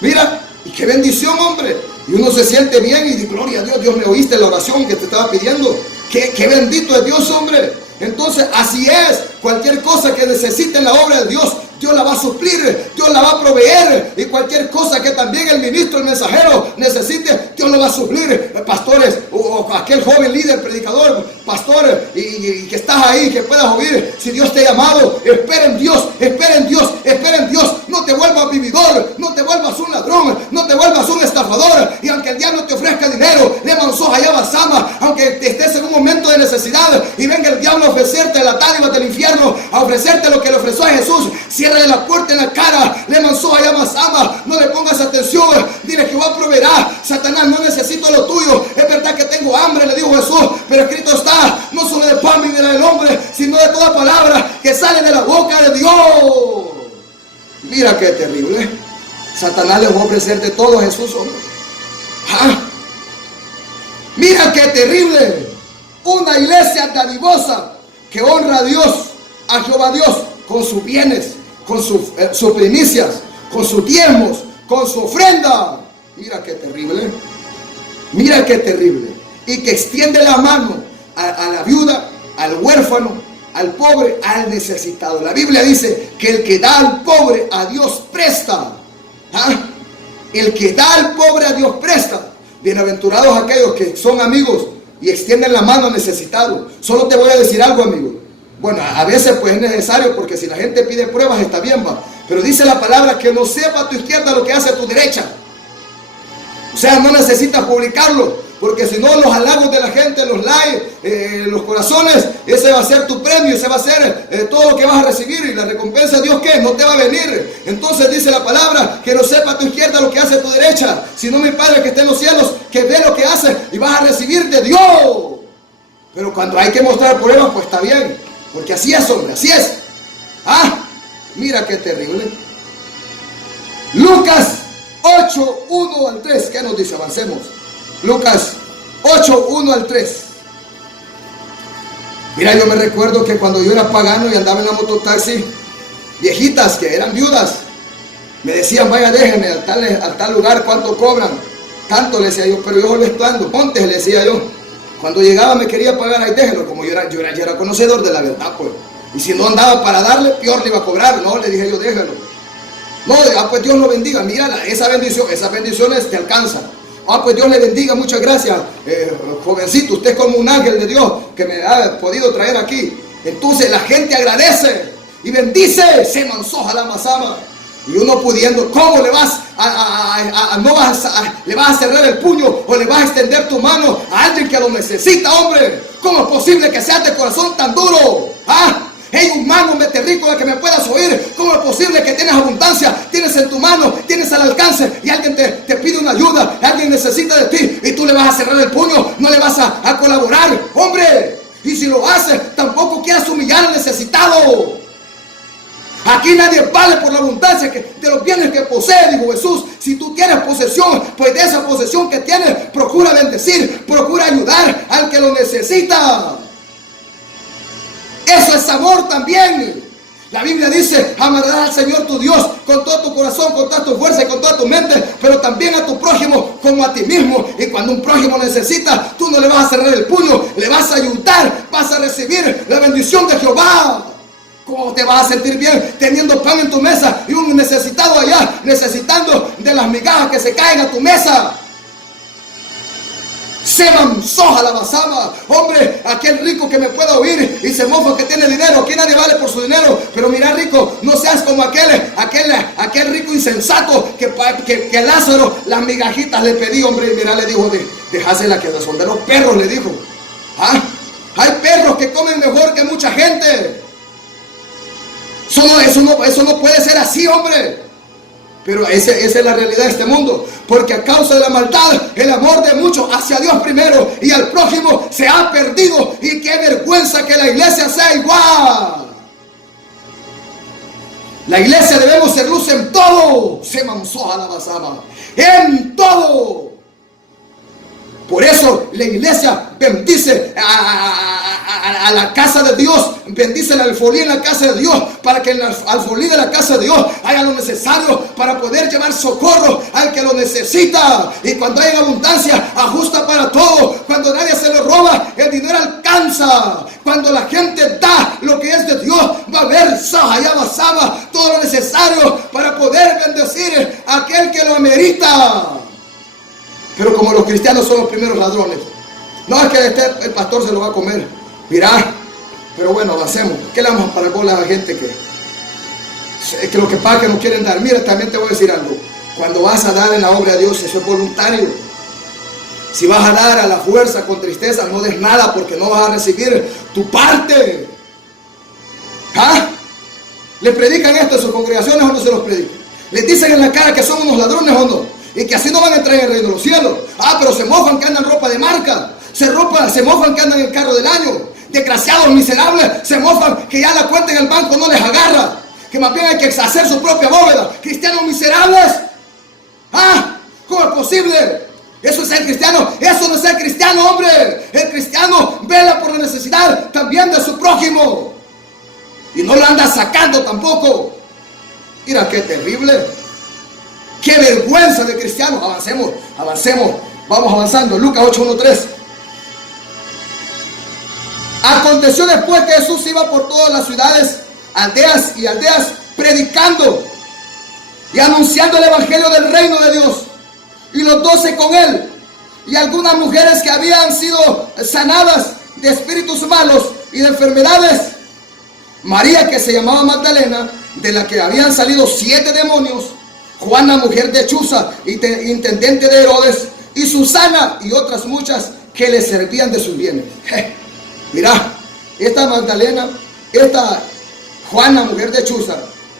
Mira, y qué bendición, hombre. Y uno se siente bien y dice, gloria a Dios, Dios me oíste la oración que te estaba pidiendo. Qué bendito es Dios, hombre. Entonces así es, cualquier cosa que necesite en la obra de Dios, Dios la va a suplir, Dios la va a proveer. Y cualquier cosa que también el ministro, el mensajero necesite, Dios lo va a suplir. Pastores, o aquel joven líder, predicador, pastor, y que estás ahí, que puedas oír, si Dios te ha llamado, espera en Dios, espera en Dios, espera en Dios. No te vuelvas vividor, no te vuelvas un ladrón, no te vuelvas un estafador. Y aunque el diablo te ofrezca dinero, le mansoja y abasama, aunque estés en un momento de necesidad y venga el diablo a ofrecerte la dádiva del infierno, a ofrecerte lo que le ofreció a Jesús, ciérrale la puerta en la cara, le mansoja y abasama. No le pongas atención, dile que va a proveerá. Satanás, no necesito lo tuyo, es verdad que tengo hambre, le dijo Jesús, pero escrito está, no solo de pan vivirá el hombre, sino de toda palabra que sale de la boca de Dios. Mira qué terrible. Satanás le va a ofrecer de todo a Jesús, hombre. Mira qué terrible. Una iglesia dadivosa que honra a Dios, a Jehová Dios, con sus bienes, con sus primicias, con sus diezmos, con su ofrenda. Mira qué terrible. Mira qué terrible. Y que extiende la mano a la viuda, al huérfano, al pobre, al necesitado. La Biblia dice que el que da al pobre a Dios presta. El que da al pobre a Dios presta. Bienaventurados aquellos que son amigos y extienden la mano al necesitado. Solo te voy a decir algo, amigo. Bueno, a veces pues es necesario, porque si la gente pide pruebas está bien, va. Pero dice la palabra que no sepa a tu izquierda lo que hace a tu derecha. O sea, no necesitas publicarlo, porque si no, los halagos de la gente, los likes, los corazones, ese va a ser tu premio, ese va a ser todo lo que vas a recibir. Y la recompensa de Dios, ¿qué? No te va a venir. Entonces dice la palabra que no sepa a tu izquierda lo que hace a tu derecha, sino mi Padre que está en los cielos, que ve lo que hace y vas a recibir de Dios. Pero cuando hay que mostrar pruebas, pues está bien, porque así es, hombre, así es. Mira qué terrible. Lucas 8, 1 al 3. ¿Qué nos dice? Avancemos. Lucas 8, 1 al 3. Mira, yo me recuerdo que cuando yo era pagano y andaba en la mototaxi, viejitas que eran viudas. Me decían, vaya, déjenme a tal lugar, ¿cuánto cobran? Tanto, le decía yo, pero yo volviendo, Montes, le decía yo. Cuando llegaba me quería pagar, ahí déjenlo, como yo era conocedor de la verdad, pues. Y si no andaba para darle, peor le iba a cobrar. No, le dije yo, déjalo. No, pues Dios lo bendiga, mira, esas bendiciones te alcanzan. Pues Dios le bendiga, muchas gracias, jovencito, usted es como un ángel de Dios que me ha podido traer aquí. Entonces la gente agradece y bendice, se mansoja la masama. Y uno pudiendo, ¿cómo le vas le vas a cerrar el puño o le vas a extender tu mano a alguien que lo necesita, hombre? ¿Cómo es posible que seas de corazón tan duro? Hey, humano, mete rico de que me puedas oír. ¿Cómo es posible que tienes abundancia, tienes en tu mano, tienes al alcance y alguien te pide una ayuda, alguien necesita de ti y tú le vas a cerrar el puño, no le vas a colaborar, hombre? Y si lo haces, tampoco quieras humillar al necesitado. Aquí nadie vale por la abundancia de los bienes que posee, dijo Jesús. Si tú tienes posesión, pues de esa posesión que tienes, procura bendecir, procura ayudar al que lo necesita. Eso es amor también. La Biblia dice, amarás al Señor tu Dios con todo tu corazón, con toda tu fuerza y con toda tu mente, pero también a tu prójimo como a ti mismo. Y cuando un prójimo necesita, tú no le vas a cerrar el puño, le vas a ayudar, vas a recibir la bendición de Jehová. ¿Cómo te vas a sentir bien teniendo pan en tu mesa y un necesitado allá, necesitando de las migajas que se caen a tu mesa? Se mansoja la basama. Hombre, aquel rico que me pueda oír y se mofa que tiene dinero. Aquí nadie vale por su dinero. Pero mira, rico, no seas como aquel rico insensato que Lázaro las migajitas le pedí, hombre. Y mira, le dijo, dejásela que son de los perros, le dijo. Hay perros que comen mejor que mucha gente. Eso no puede ser así, hombre. Pero esa es la realidad de este mundo. Porque a causa de la maldad, el amor de muchos hacia Dios primero y al prójimo se ha perdido. Y qué vergüenza que la iglesia sea igual. La iglesia debemos ser luz en todo. Se mansoja la basama. En todo. Por eso la iglesia bendice a la casa de Dios, bendice la alfolí en la casa de Dios, para que en la alfolí de la casa de Dios haya lo necesario para poder llevar socorro al que lo necesita. Y cuando hay abundancia, ajusta para todo. Cuando nadie se lo roba, el dinero alcanza. Cuando la gente da lo que es de Dios, va a haber sahayabasaba, todo lo necesario para poder bendecir a aquel que lo amerita. Pero como los cristianos son los primeros ladrones, no es que el pastor se lo va a comer. Mirá, pero bueno, avancemos. ¿Qué le vamos a parar bola a la gente que lo que pasa que no quieren dar? Mira, también te voy a decir algo. Cuando vas a dar en la obra de Dios, eso es voluntario. Si vas a dar a la fuerza con tristeza, no des nada porque no vas a recibir tu parte. ¿Le predican esto a sus congregaciones o no se los predican? ¿Les dicen en la cara que son unos ladrones o no? Y que así no van a entrar en el reino de los cielos. Pero se mofan que andan ropa de marca. Se mofan que andan en el carro del año. Desgraciados, miserables, se mofan que ya la cuenta en el banco no les agarra. Que más bien hay que hacer su propia bóveda. Cristianos miserables. ¿Cómo es posible? Eso es ser cristiano. Eso no es ser cristiano, hombre. El cristiano vela por la necesidad también de su prójimo. Y no lo anda sacando tampoco. Mira qué terrible. ¡Qué vergüenza de cristianos! Avancemos. Vamos avanzando. Lucas 8:1-3. Aconteció después que Jesús iba por todas las ciudades, aldeas, predicando y anunciando el evangelio del reino de Dios. Y los 12 con él. Y algunas mujeres que habían sido sanadas de espíritus malos y de enfermedades. María, que se llamaba Magdalena, de la que habían salido 7 demonios. Juana, mujer de Chuza, intendente de Herodes, y Susana y otras muchas que le servían de sus bienes. Mirá, esta Magdalena, esta Juana, mujer de Chuza,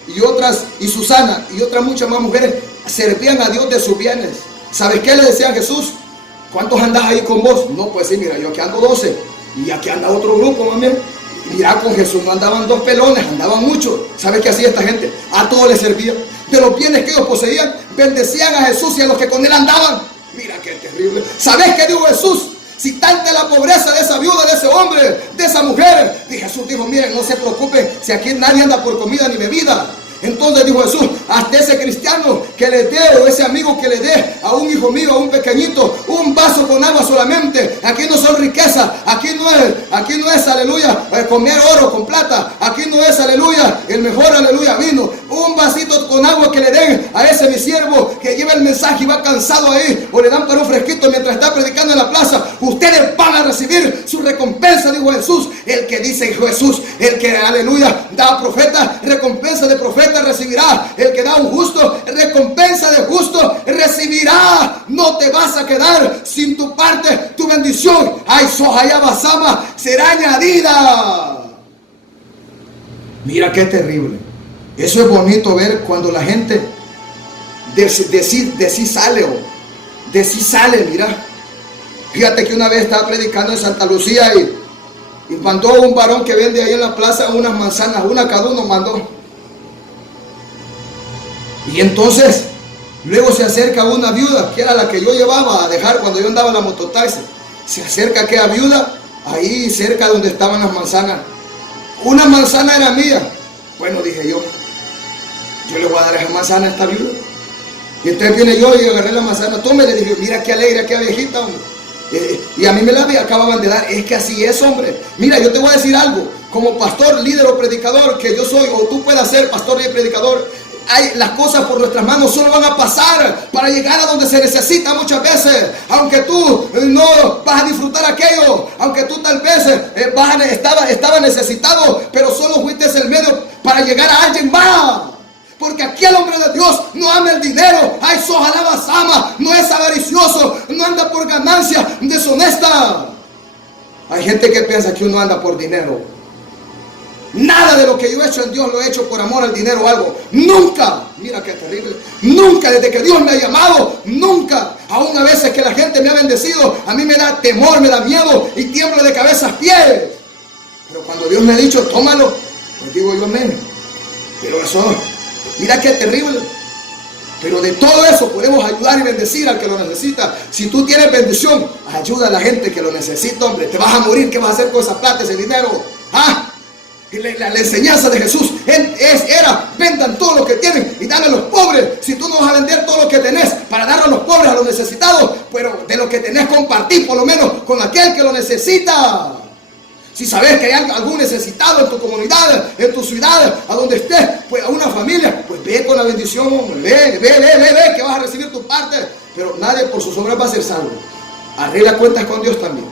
y Susana y otras muchas más mujeres servían a Dios de sus bienes. ¿Sabes qué le decía a Jesús? ¿Cuántos andás ahí con vos? No, pues sí, mira, yo aquí ando 12 y aquí anda otro grupo, mami. Mira, con Jesús no andaban 2 pelones, andaban muchos. ¿Sabes qué hacía esta gente? A todos les servía. De los bienes que ellos poseían, bendecían a Jesús y a los que con él andaban. Mira qué terrible. ¿Sabes qué dijo Jesús? Si tanta es la pobreza de esa viuda, de ese hombre, de esa mujer. Y Jesús dijo, miren, no se preocupen si aquí nadie anda por comida ni bebida. Entonces dijo Jesús, hasta ese cristiano que le dé, o ese amigo que le dé a un hijo mío, a un pequeñito, un vaso con agua solamente. Aquí no son riquezas, aquí no es aleluya, comer oro con plata. Aquí no es aleluya, el mejor aleluya vino. Un vasito con agua que le den a ese mi siervo que lleva el mensaje y va cansado ahí, o le dan para un fresquito mientras está predicando en la plaza. Ustedes van a recibir su recompensa, dijo Jesús. El que dice Jesús, el que aleluya da a profeta, recompensa de profeta recibirá. El que da a un justo, recompensa de justo recibirá. No te vas a quedar sin tu parte, tu bendición. Ay, Sohaya Basama será añadida. Mira qué terrible. Eso es bonito ver cuando la gente de sí sale, mira. Fíjate que una vez estaba predicando en Santa Lucía y mandó un varón que vende ahí en la plaza unas manzanas, una cada uno mandó. Y entonces, luego se acerca una viuda, que era la que yo llevaba a dejar cuando yo andaba en la mototaxi. Se acerca aquella viuda, ahí cerca donde estaban las manzanas. Una manzana era mía. Bueno, dije yo le voy a dar esa manzana a esta viuda. Y entonces viene yo y agarré la manzana, tome, le dije, mira qué alegre, qué viejita, hombre. Y a mí me la acababan de dar. Es que así es, hombre. Mira, yo te voy a decir algo. Como pastor, líder o predicador que yo soy, o tú puedas ser pastor y predicador, las cosas por nuestras manos solo van a pasar para llegar a donde se necesita muchas veces. Aunque tú no vas a disfrutar aquello, aunque tú tal vez estaba necesitado, pero solo fuiste el medio para llegar a alguien más. Porque aquí el hombre de Dios no ama el dinero. Ay, Sojalaba Sama, no es avaricioso, no anda por ganancia deshonesta. Hay gente que piensa que uno anda por dinero. Nada de lo que yo he hecho en Dios lo he hecho por amor al dinero o algo. Nunca. Mira qué terrible. Nunca, desde que Dios me ha llamado, nunca. Aún a veces que la gente me ha bendecido, a mí me da temor, me da miedo y tiemblo de cabeza a pies. Pero cuando Dios me ha dicho, tómalo, pues digo yo amén. Pero eso, mira qué terrible. Pero de todo eso podemos ayudar y bendecir al que lo necesita. Si tú tienes bendición, ayuda a la gente que lo necesita, hombre. Te vas a morir, ¿qué vas a hacer con esa plata, ese dinero? ¿Ah? La enseñanza de Jesús era, vendan todo lo que tienen y dale a los pobres. Si tú no vas a vender todo lo que tenés para dar a los pobres, a los necesitados, pero de lo que tenés compartir por lo menos con aquel que lo necesita. Si sabes que hay algún necesitado en tu comunidad, en tu ciudad, a donde estés, pues a una familia, pues ve con la bendición, hombre, ve, que vas a recibir tu parte. Pero nadie por sus obras va a ser salvo. Arregla cuentas con Dios también.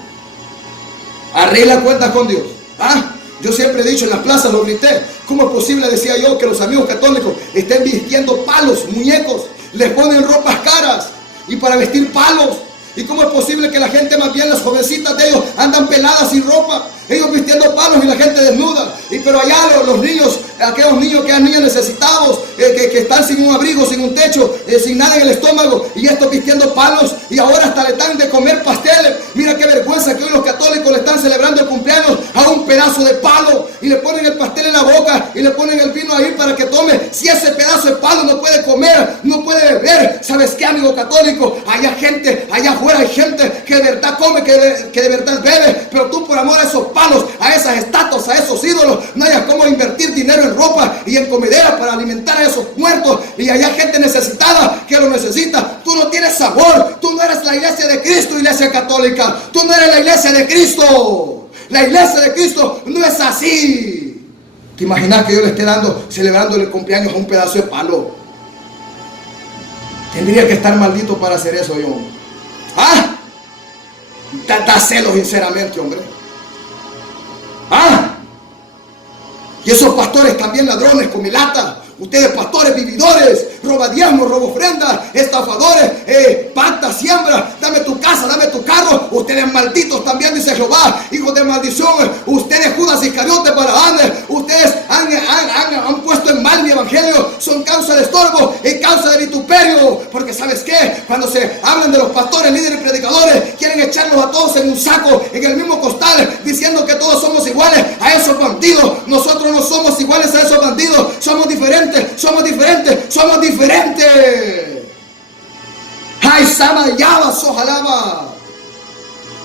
Arregla cuentas con Dios. ¿Ah? Yo siempre he dicho, en las plazas lo grité, ¿cómo es posible, decía yo, que los amigos católicos estén vistiendo palos, muñecos, les ponen ropas caras y para vestir palos? ¿Y cómo es posible que la gente, más bien las jovencitas de ellos, andan peladas sin ropa? Ellos vistiendo palos y la gente desnuda. Pero allá los niños, aquellos niños que eran niños necesitados, que están sin un abrigo, sin un techo, sin nada en el estómago, y estos vistiendo palos, y ahora hasta le dan de comer pasteles. Mira qué vergüenza que hoy los católicos le están celebrando el cumpleaños a un pedazo de palo, y le ponen el pastel en la boca, y le ponen el vino ahí para que tome. Si ese pedazo de palo no puede comer, no puede beber, ¿sabes qué, amigo católico? Allá afuera hay gente que de verdad come, que de verdad bebe, pero tú por amor a esos palos, a esas estatuas, a esos ídolos, no hayas cómo invertir dinero en ropa y en comedera para alimentar a esos muertos, y allá hay gente necesitada que lo necesita. Tú no tienes sabor, tú no eres la iglesia de Cristo, iglesia católica, tú no eres la iglesia de Cristo. La iglesia de Cristo no es así. ¿Te imaginas que yo le esté celebrando el cumpleaños a un pedazo de palo? Tendría que estar maldito para hacer eso yo. ¿Ah? Da celo sinceramente, hombre. ¿Ah? Y esos pastores también ladrones, comilata. Ustedes pastores vividores, robadiamos, robo ofrenda, estafadores, pacta, siembra, dame tu casa, dame tu carro. Ustedes malditos también, dice Jehová, hijos de maldición. Ustedes Judas Iscariote para Ander, ustedes han puesto en mal mi evangelio. Son causa de estorbo y causa de vituperio. Porque ¿sabes qué? Cuando se hablan de los pastores, líderes y predicadores, quieren echarlos a todos en un saco, en el mismo costal, diciendo que todos somos iguales a esos bandidos. Nosotros no somos iguales a esos bandidos, somos diferentes. Somos diferentes. Ay, Sama Yaba, Sojalaba.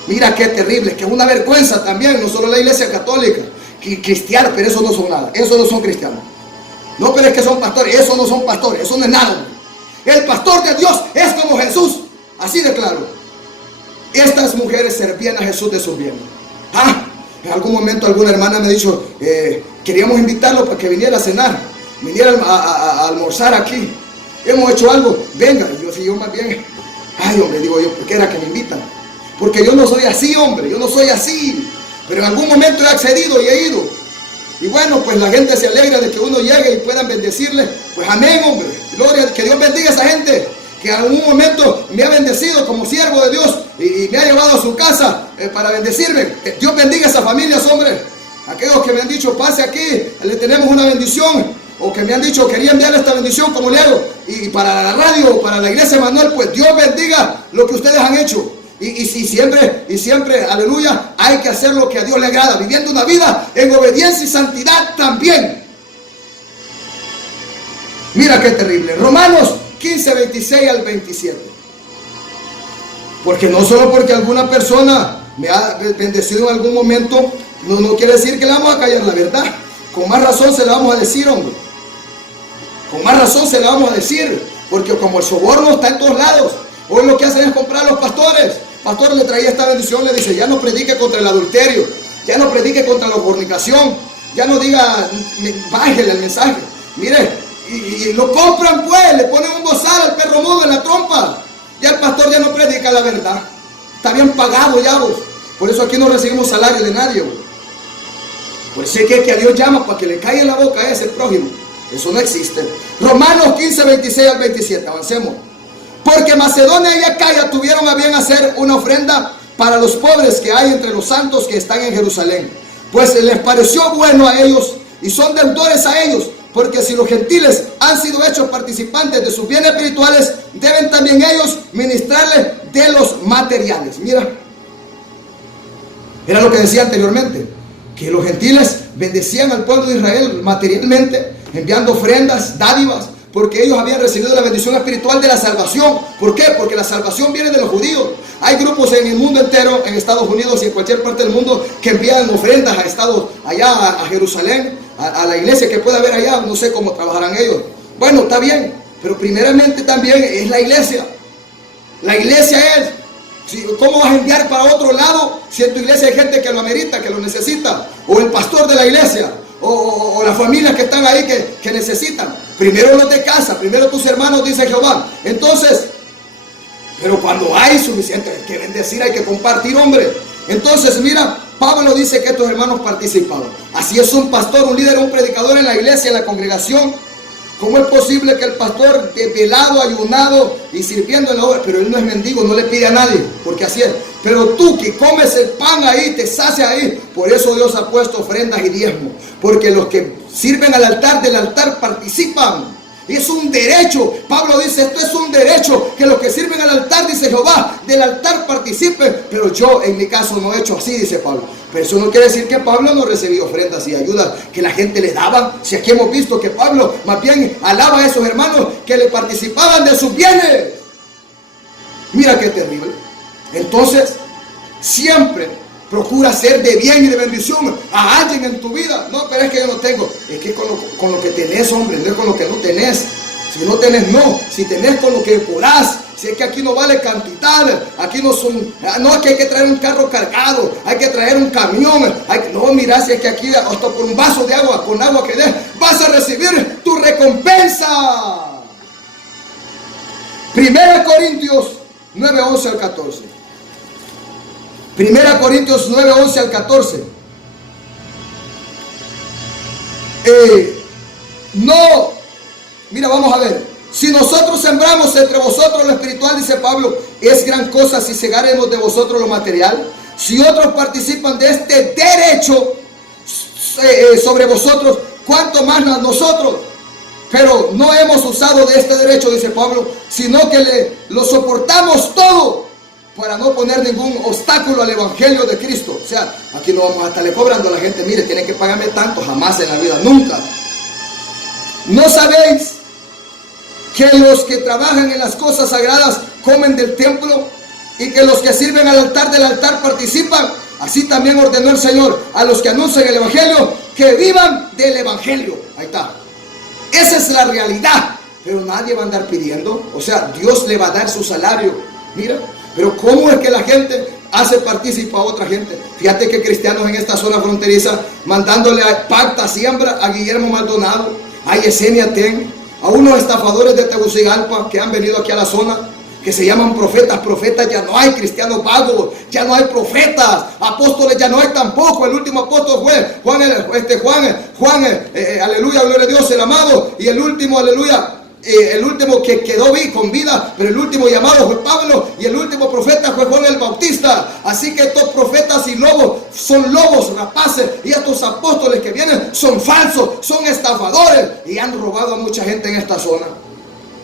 Mira qué terrible, que es una vergüenza también, no solo la iglesia católica, cristiana, pero esos no son nada, esos no son cristianos. No, pero es que son pastores, esos no son pastores, eso no es nada. El pastor de Dios es como Jesús, así de claro. Estas mujeres servían a Jesús de sus bienes. En algún momento alguna hermana me ha dicho, queríamos invitarlo para que viniera a cenar, viniera a almorzar aquí. Hemos hecho algo, venga. Yo más bien, ay hombre, digo yo, ¿por qué era que me invitan? Porque yo no soy así, hombre, yo no soy así. Pero en algún momento he accedido y he ido. Y bueno, pues la gente se alegra de que uno llegue y puedan bendecirle. Pues amén, hombre. Gloria, que Dios bendiga a esa gente que en algún momento me ha bendecido como siervo de Dios y me ha llevado a su casa para bendecirme. Dios bendiga a esas familias, hombre. Aquellos que me han dicho, pase aquí, le tenemos una bendición. O que me han dicho, quería enviarle esta bendición como le hago. Y para la radio o para la iglesia Manuel, pues Dios bendiga lo que ustedes han hecho. Y siempre, aleluya, hay que hacer lo que a Dios le agrada, viviendo una vida en obediencia y santidad también. Mira qué terrible. Romanos 15, 26 al 27. Porque no solo porque alguna persona me ha bendecido en algún momento, no quiere decir que le vamos a callar la verdad. Con más razón se la vamos a decir, hombre. Con más razón se la vamos a decir. Porque como el soborno está en todos lados, hoy lo que hacen es comprar a los pastores. Pastor, le traía esta bendición, le dice, ya no predique contra el adulterio, ya no predique contra la fornicación, ya no diga, bájele el mensaje. Mire, y lo compran pues, le ponen un bozal al perro mudo en la trompa. Ya el pastor ya no predica la verdad. Está bien pagado ya vos. Por eso aquí no recibimos salario de nadie vos. Por eso es que a Dios llama para que le caiga en la boca a ese prójimo. Eso no existe. Romanos 15, 26 al 27, avancemos. Porque Macedonia y Acaya tuvieron a bien hacer una ofrenda para los pobres que hay entre los santos que están en Jerusalén. Pues les pareció bueno a ellos y son deudores a ellos. Porque si los gentiles han sido hechos participantes de sus bienes espirituales, deben también ellos ministrarles de los materiales. Mira, era lo que decía anteriormente, que los gentiles bendecían al pueblo de Israel materialmente, enviando ofrendas, dádivas, porque ellos habían recibido la bendición espiritual de la salvación. ¿Por qué? Porque la salvación viene de los judíos. Hay grupos en el mundo entero, en Estados Unidos y en cualquier parte del mundo, que envían ofrendas a Estados, allá a Jerusalén, a la iglesia que pueda haber allá. No sé cómo trabajarán ellos. Bueno, está bien, pero primeramente también es la iglesia. La iglesia es, ¿cómo vas a enviar para otro lado si en tu iglesia hay gente que lo amerita, que lo necesita? O el pastor de la iglesia, o las familias que están ahí que necesitan. Primero los de casa, primero tus hermanos, dice Jehová. Entonces, pero cuando hay suficiente, hay que bendecir, hay que compartir, hombre. Entonces, mira, Pablo dice que estos hermanos participaban. Así es un pastor, un líder, un predicador en la iglesia, en la congregación. ¿Cómo es posible que el pastor, velado, ayunado y sirviendo en la obra, pero él no es mendigo, no le pide a nadie, porque así es? Pero tú que comes el pan ahí, te sacias ahí. Por eso Dios ha puesto ofrendas y diezmos, porque los que sirven al altar, del altar participan. Es un derecho. Pablo dice, esto es un derecho, que los que sirven al altar, dice Jehová, del altar participen. Pero yo en mi caso no he hecho así, dice Pablo. Pero eso no quiere decir que Pablo no recibió ofrendas y ayudas que la gente le daba. Si aquí hemos visto que Pablo más bien alaba a esos hermanos que le participaban de sus bienes. Mira qué terrible. Entonces, siempre procura ser de bien y de bendición a alguien en tu vida. No, pero es que yo no tengo. Es que con lo que tenés, hombre, no es con lo que no tenés. Si no tenés, no. Si tenés, con lo que podás. Si es que aquí no vale cantidad, aquí no son, no, es que hay que traer un carro cargado, hay que traer un camión, no, mira, si es que aquí hasta por un vaso de agua, con agua que des, vas a recibir tu recompensa. 1 Corintios 9, 11 al 14. 1 Corintios 9, 11 al 14. No, mira, vamos a ver. Si nosotros sembramos entre vosotros lo espiritual, dice Pablo, es gran cosa si segaremos de vosotros lo material. Si otros participan de este derecho sobre vosotros, ¿cuánto más nosotros? Pero no hemos usado de este derecho, dice Pablo, sino que lo soportamos todo para no poner ningún obstáculo al evangelio de Cristo. O sea, aquí no vamos a estarle cobrando a la gente, mire, tienen que pagarme tanto, jamás en la vida, nunca. ¿No sabéis que los que trabajan en las cosas sagradas comen del templo y que los que sirven al altar del altar participan. Así también ordenó el Señor a los que anuncian el Evangelio que vivan del Evangelio. Ahí está. Esa es la realidad. Pero nadie va a andar pidiendo. O sea, Dios le va a dar su salario. Mira, pero ¿cómo es que la gente hace partícipe a otra gente? Fíjate que cristianos en esta zona fronteriza, mandándole a pacta siembra a Guillermo Maldonado, a Yesenia Ten, a unos estafadores de Tegucigalpa que han venido aquí a la zona, que se llaman profetas. Profetas ya no hay, cristianos vagos, ya no hay profetas, apóstoles ya no hay tampoco. El último apóstol fue Juan, aleluya, gloria a Dios, el amado, y el último, aleluya, el último que quedó con vida, pero el último llamado fue Pablo, y el último profeta fue Juan el Bautista. Así que estos profetas y lobos son lobos rapaces, y estos apóstoles que vienen son falsos, son estafadores, y han robado a mucha gente en esta zona.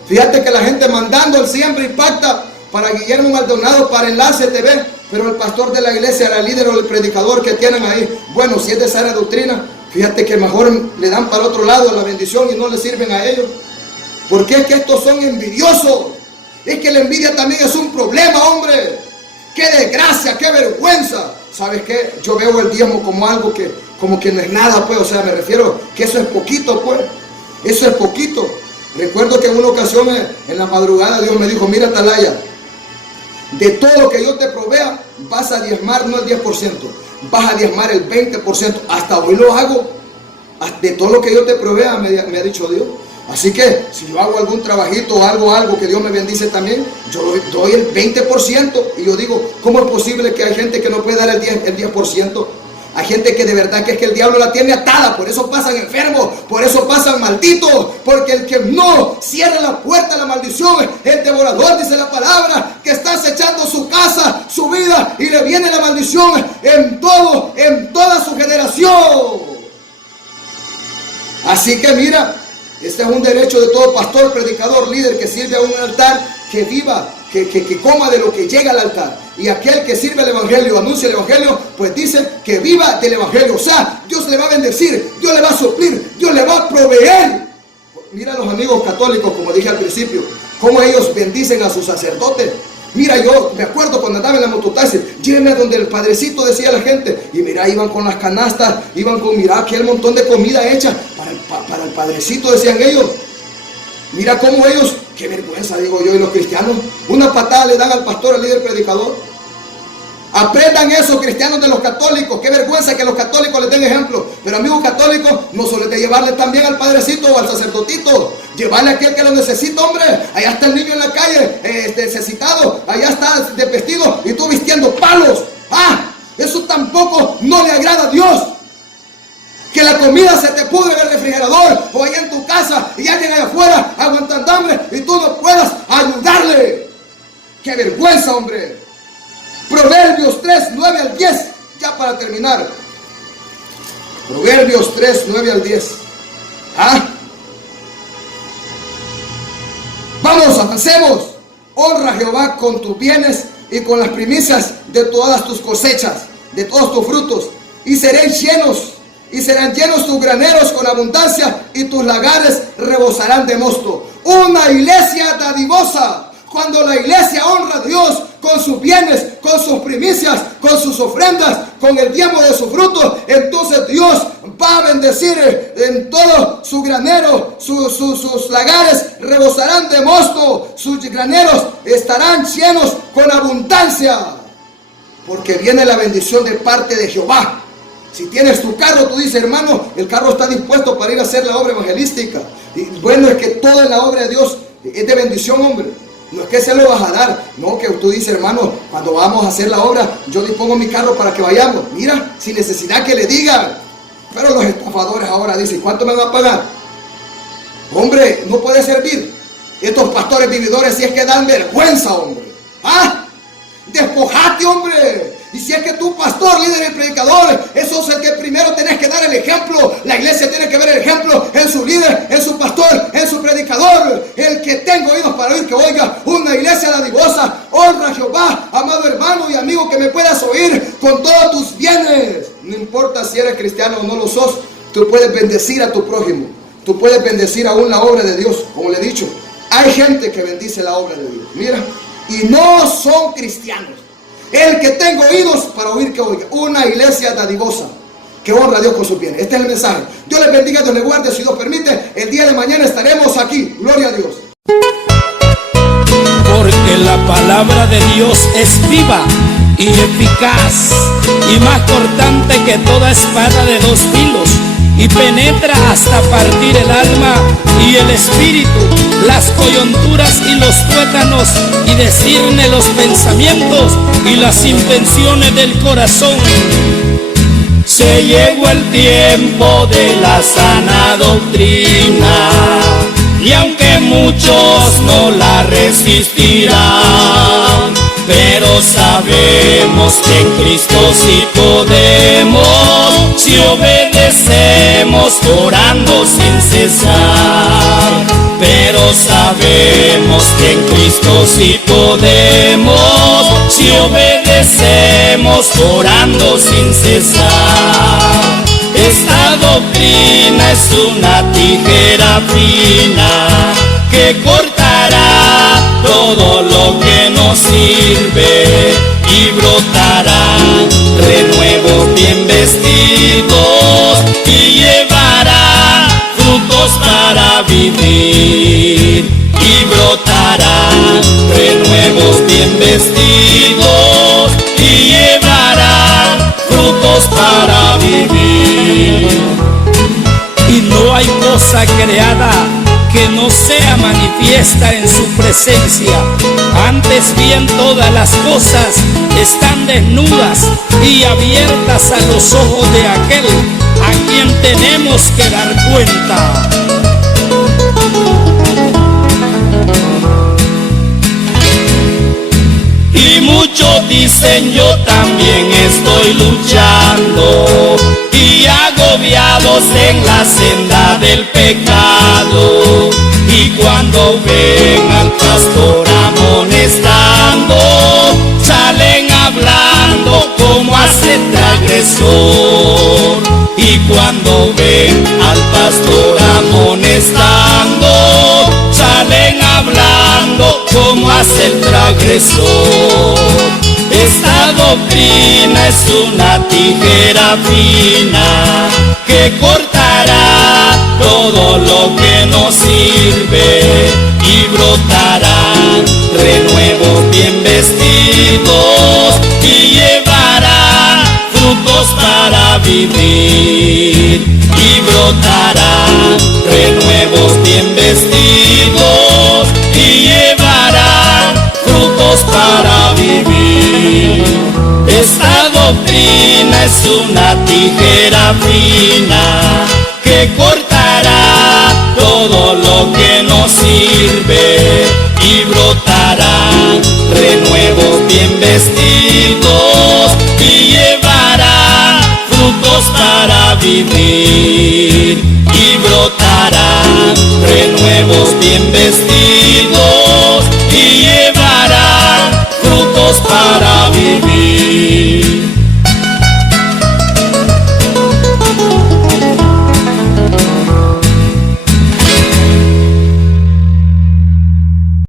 Fíjate que la gente mandando el siembra y pacta para Guillermo Maldonado, para Enlace TV, pero el pastor de la iglesia, el líder o el predicador que tienen ahí, bueno, si es de sana doctrina, fíjate que mejor le dan para otro lado la bendición y no le sirven a ellos. Porque es que estos son envidiosos. Es que la envidia también es un problema, hombre. ¡Qué desgracia, qué vergüenza! ¿Sabes qué? Yo veo el diezmo como algo que, como que no es nada, pues. O sea, me refiero que eso es poquito, pues. Eso es poquito. Recuerdo que en una ocasión en la madrugada Dios me dijo: mira, Atalaya, de todo lo que yo te provea, vas a diezmar no el 10%, vas a diezmar el 20%. Hasta hoy lo hago. De todo lo que yo te provea, me ha dicho Dios. Así que si yo hago algún trabajito o algo que Dios me bendice también, yo doy el 20%. Y yo digo, ¿cómo es posible que hay gente que no puede dar el 10%? Hay gente que de verdad que es que el diablo la tiene atada, por eso pasan enfermos, por eso pasan malditos, porque el que no cierra la puerta a la maldición, el devorador, dice la palabra, que está acechando su casa, su vida, y le viene la maldición en toda su generación. Así que mira, este es un derecho de todo pastor, predicador, líder que sirve a un altar, que viva, que coma de lo que llega al altar. Y aquel que sirve el Evangelio, anuncia el Evangelio, pues dice que viva del Evangelio. O sea, Dios le va a bendecir, Dios le va a suplir, Dios le va a proveer. Mira a los amigos católicos, como dije al principio, cómo ellos bendicen a sus sacerdotes. Mira, yo me acuerdo cuando andaba en la mototaxi, llévenme a donde el padrecito, decía la gente, y mira, iban con las canastas, iban con, mira, aquel montón de comida hecha para el padrecito, decían ellos. Mira cómo ellos, qué vergüenza, digo yo, y los cristianos, una patada le dan al pastor, al líder predicador. Aprendan eso, cristianos, de los católicos. Qué vergüenza que los católicos les den ejemplo. Pero amigos católicos, no solo es de llevarle también al padrecito o al sacerdotito, llevarle a aquel que lo necesita, hombre. Allá está el niño en la calle, necesitado, allá está de vestido y tú vistiendo palos. Eso tampoco no le agrada a Dios. Que la comida se te pudre en el refrigerador o allá en tu casa y alguien allá afuera aguantando hambre y tú no puedas ayudarle. ¡Qué vergüenza, hombre! Proverbios 3, 9 al 10. Ya para terminar. Proverbios 3, 9 al 10. Vamos, avancemos. Honra a Jehová con tus bienes y con las primicias de todas tus cosechas, de todos tus frutos, y serán llenos tus graneros con abundancia, y tus lagares rebosarán de mosto. Una iglesia dadivosa. Cuando la iglesia honra a Dios con sus bienes, con sus primicias, con sus ofrendas, con el diezmo de sus frutos, entonces Dios va a bendecir en todo su granero. Sus lagares rebosarán de mosto, sus graneros estarán llenos con abundancia, porque viene la bendición de parte de Jehová. Si tienes tu carro, tú dices, hermano, el carro está dispuesto para ir a hacer la obra evangelística. Y bueno, es que toda la obra de Dios es de bendición, hombre. No es que se lo vas a dar, no, que tú dices, hermano, cuando vamos a hacer la obra, yo dispongo mi carro para que vayamos. Mira, sin necesidad que le digan. Pero los estafadores ahora dicen, ¿cuánto me van a pagar? Hombre, no puede servir. Estos pastores vividores, si es que dan vergüenza, hombre. Despojate, hombre. Y si es que tú, pastor, líder y predicador, eso es el que primero tenés que dar el ejemplo. La iglesia tiene que ver el ejemplo en su líder, en su pastor, en su predicador. El que tenga oídos para oír, que oiga. Una iglesia dadivosa. Honra a Jehová, amado hermano y amigo, que me puedas oír con todos tus bienes. No importa si eres cristiano o no lo sos, tú puedes bendecir a tu prójimo. Tú puedes bendecir aún la obra de Dios, como le he dicho. Hay gente que bendice la obra de Dios. Mira, y no son cristianos. El que tenga oídos para oír, que oiga. Una iglesia dadivosa que honra a Dios con sus bienes. Este es el mensaje. Dios les bendiga, Dios les guarde. Si Dios permite, el día de mañana estaremos aquí. Gloria a Dios. Porque la palabra de Dios es viva y eficaz y más cortante que toda espada de dos filos, y penetra hasta partir el alma y el espíritu, las coyunturas y los tuétanos, y discierne los pensamientos y las intenciones del corazón. Se llegó el tiempo de la sana doctrina, y aunque muchos no la resistirán, pero sabemos que en Cristo sí podemos, si obedecemos orando sin cesar. Pero sabemos que en Cristo sí podemos, si obedecemos orando sin cesar. Esta doctrina es una tijera fina que cortará todo lo que nos sirve, y brotarán renuevos bien vestidos, y llevarán frutos para vivir. Y brotarán renuevos bien vestidos, y llevarán frutos para vivir. Y no hay cosa creada que no sea manifiesta en su presencia. Antes bien todas las cosas están desnudas y abiertas a los ojos de aquel a quien tenemos que dar cuenta. Y muchos dicen: yo también estoy luchando, y agobiados en la senda del pecado. Y cuando ven al pastor amonestando, salen hablando como hace transgresor. Y cuando ven al pastor amonestando, salen hablando como hace el transgresor. Esta doctrina es una tijera fina que cortará todo lo que nos sirve, y brotarán renuevos bien vestidos, y llevarán frutos para vivir. Y brotarán renuevos bien vestidos, y llevarán frutos para vivir. Esta doctrina es una tijera fina que cortará todo lo que nos sirve, y brotarán renuevos bien vestidos, y llevarán frutos para vivir. Y brotarán renuevos bien vestidos,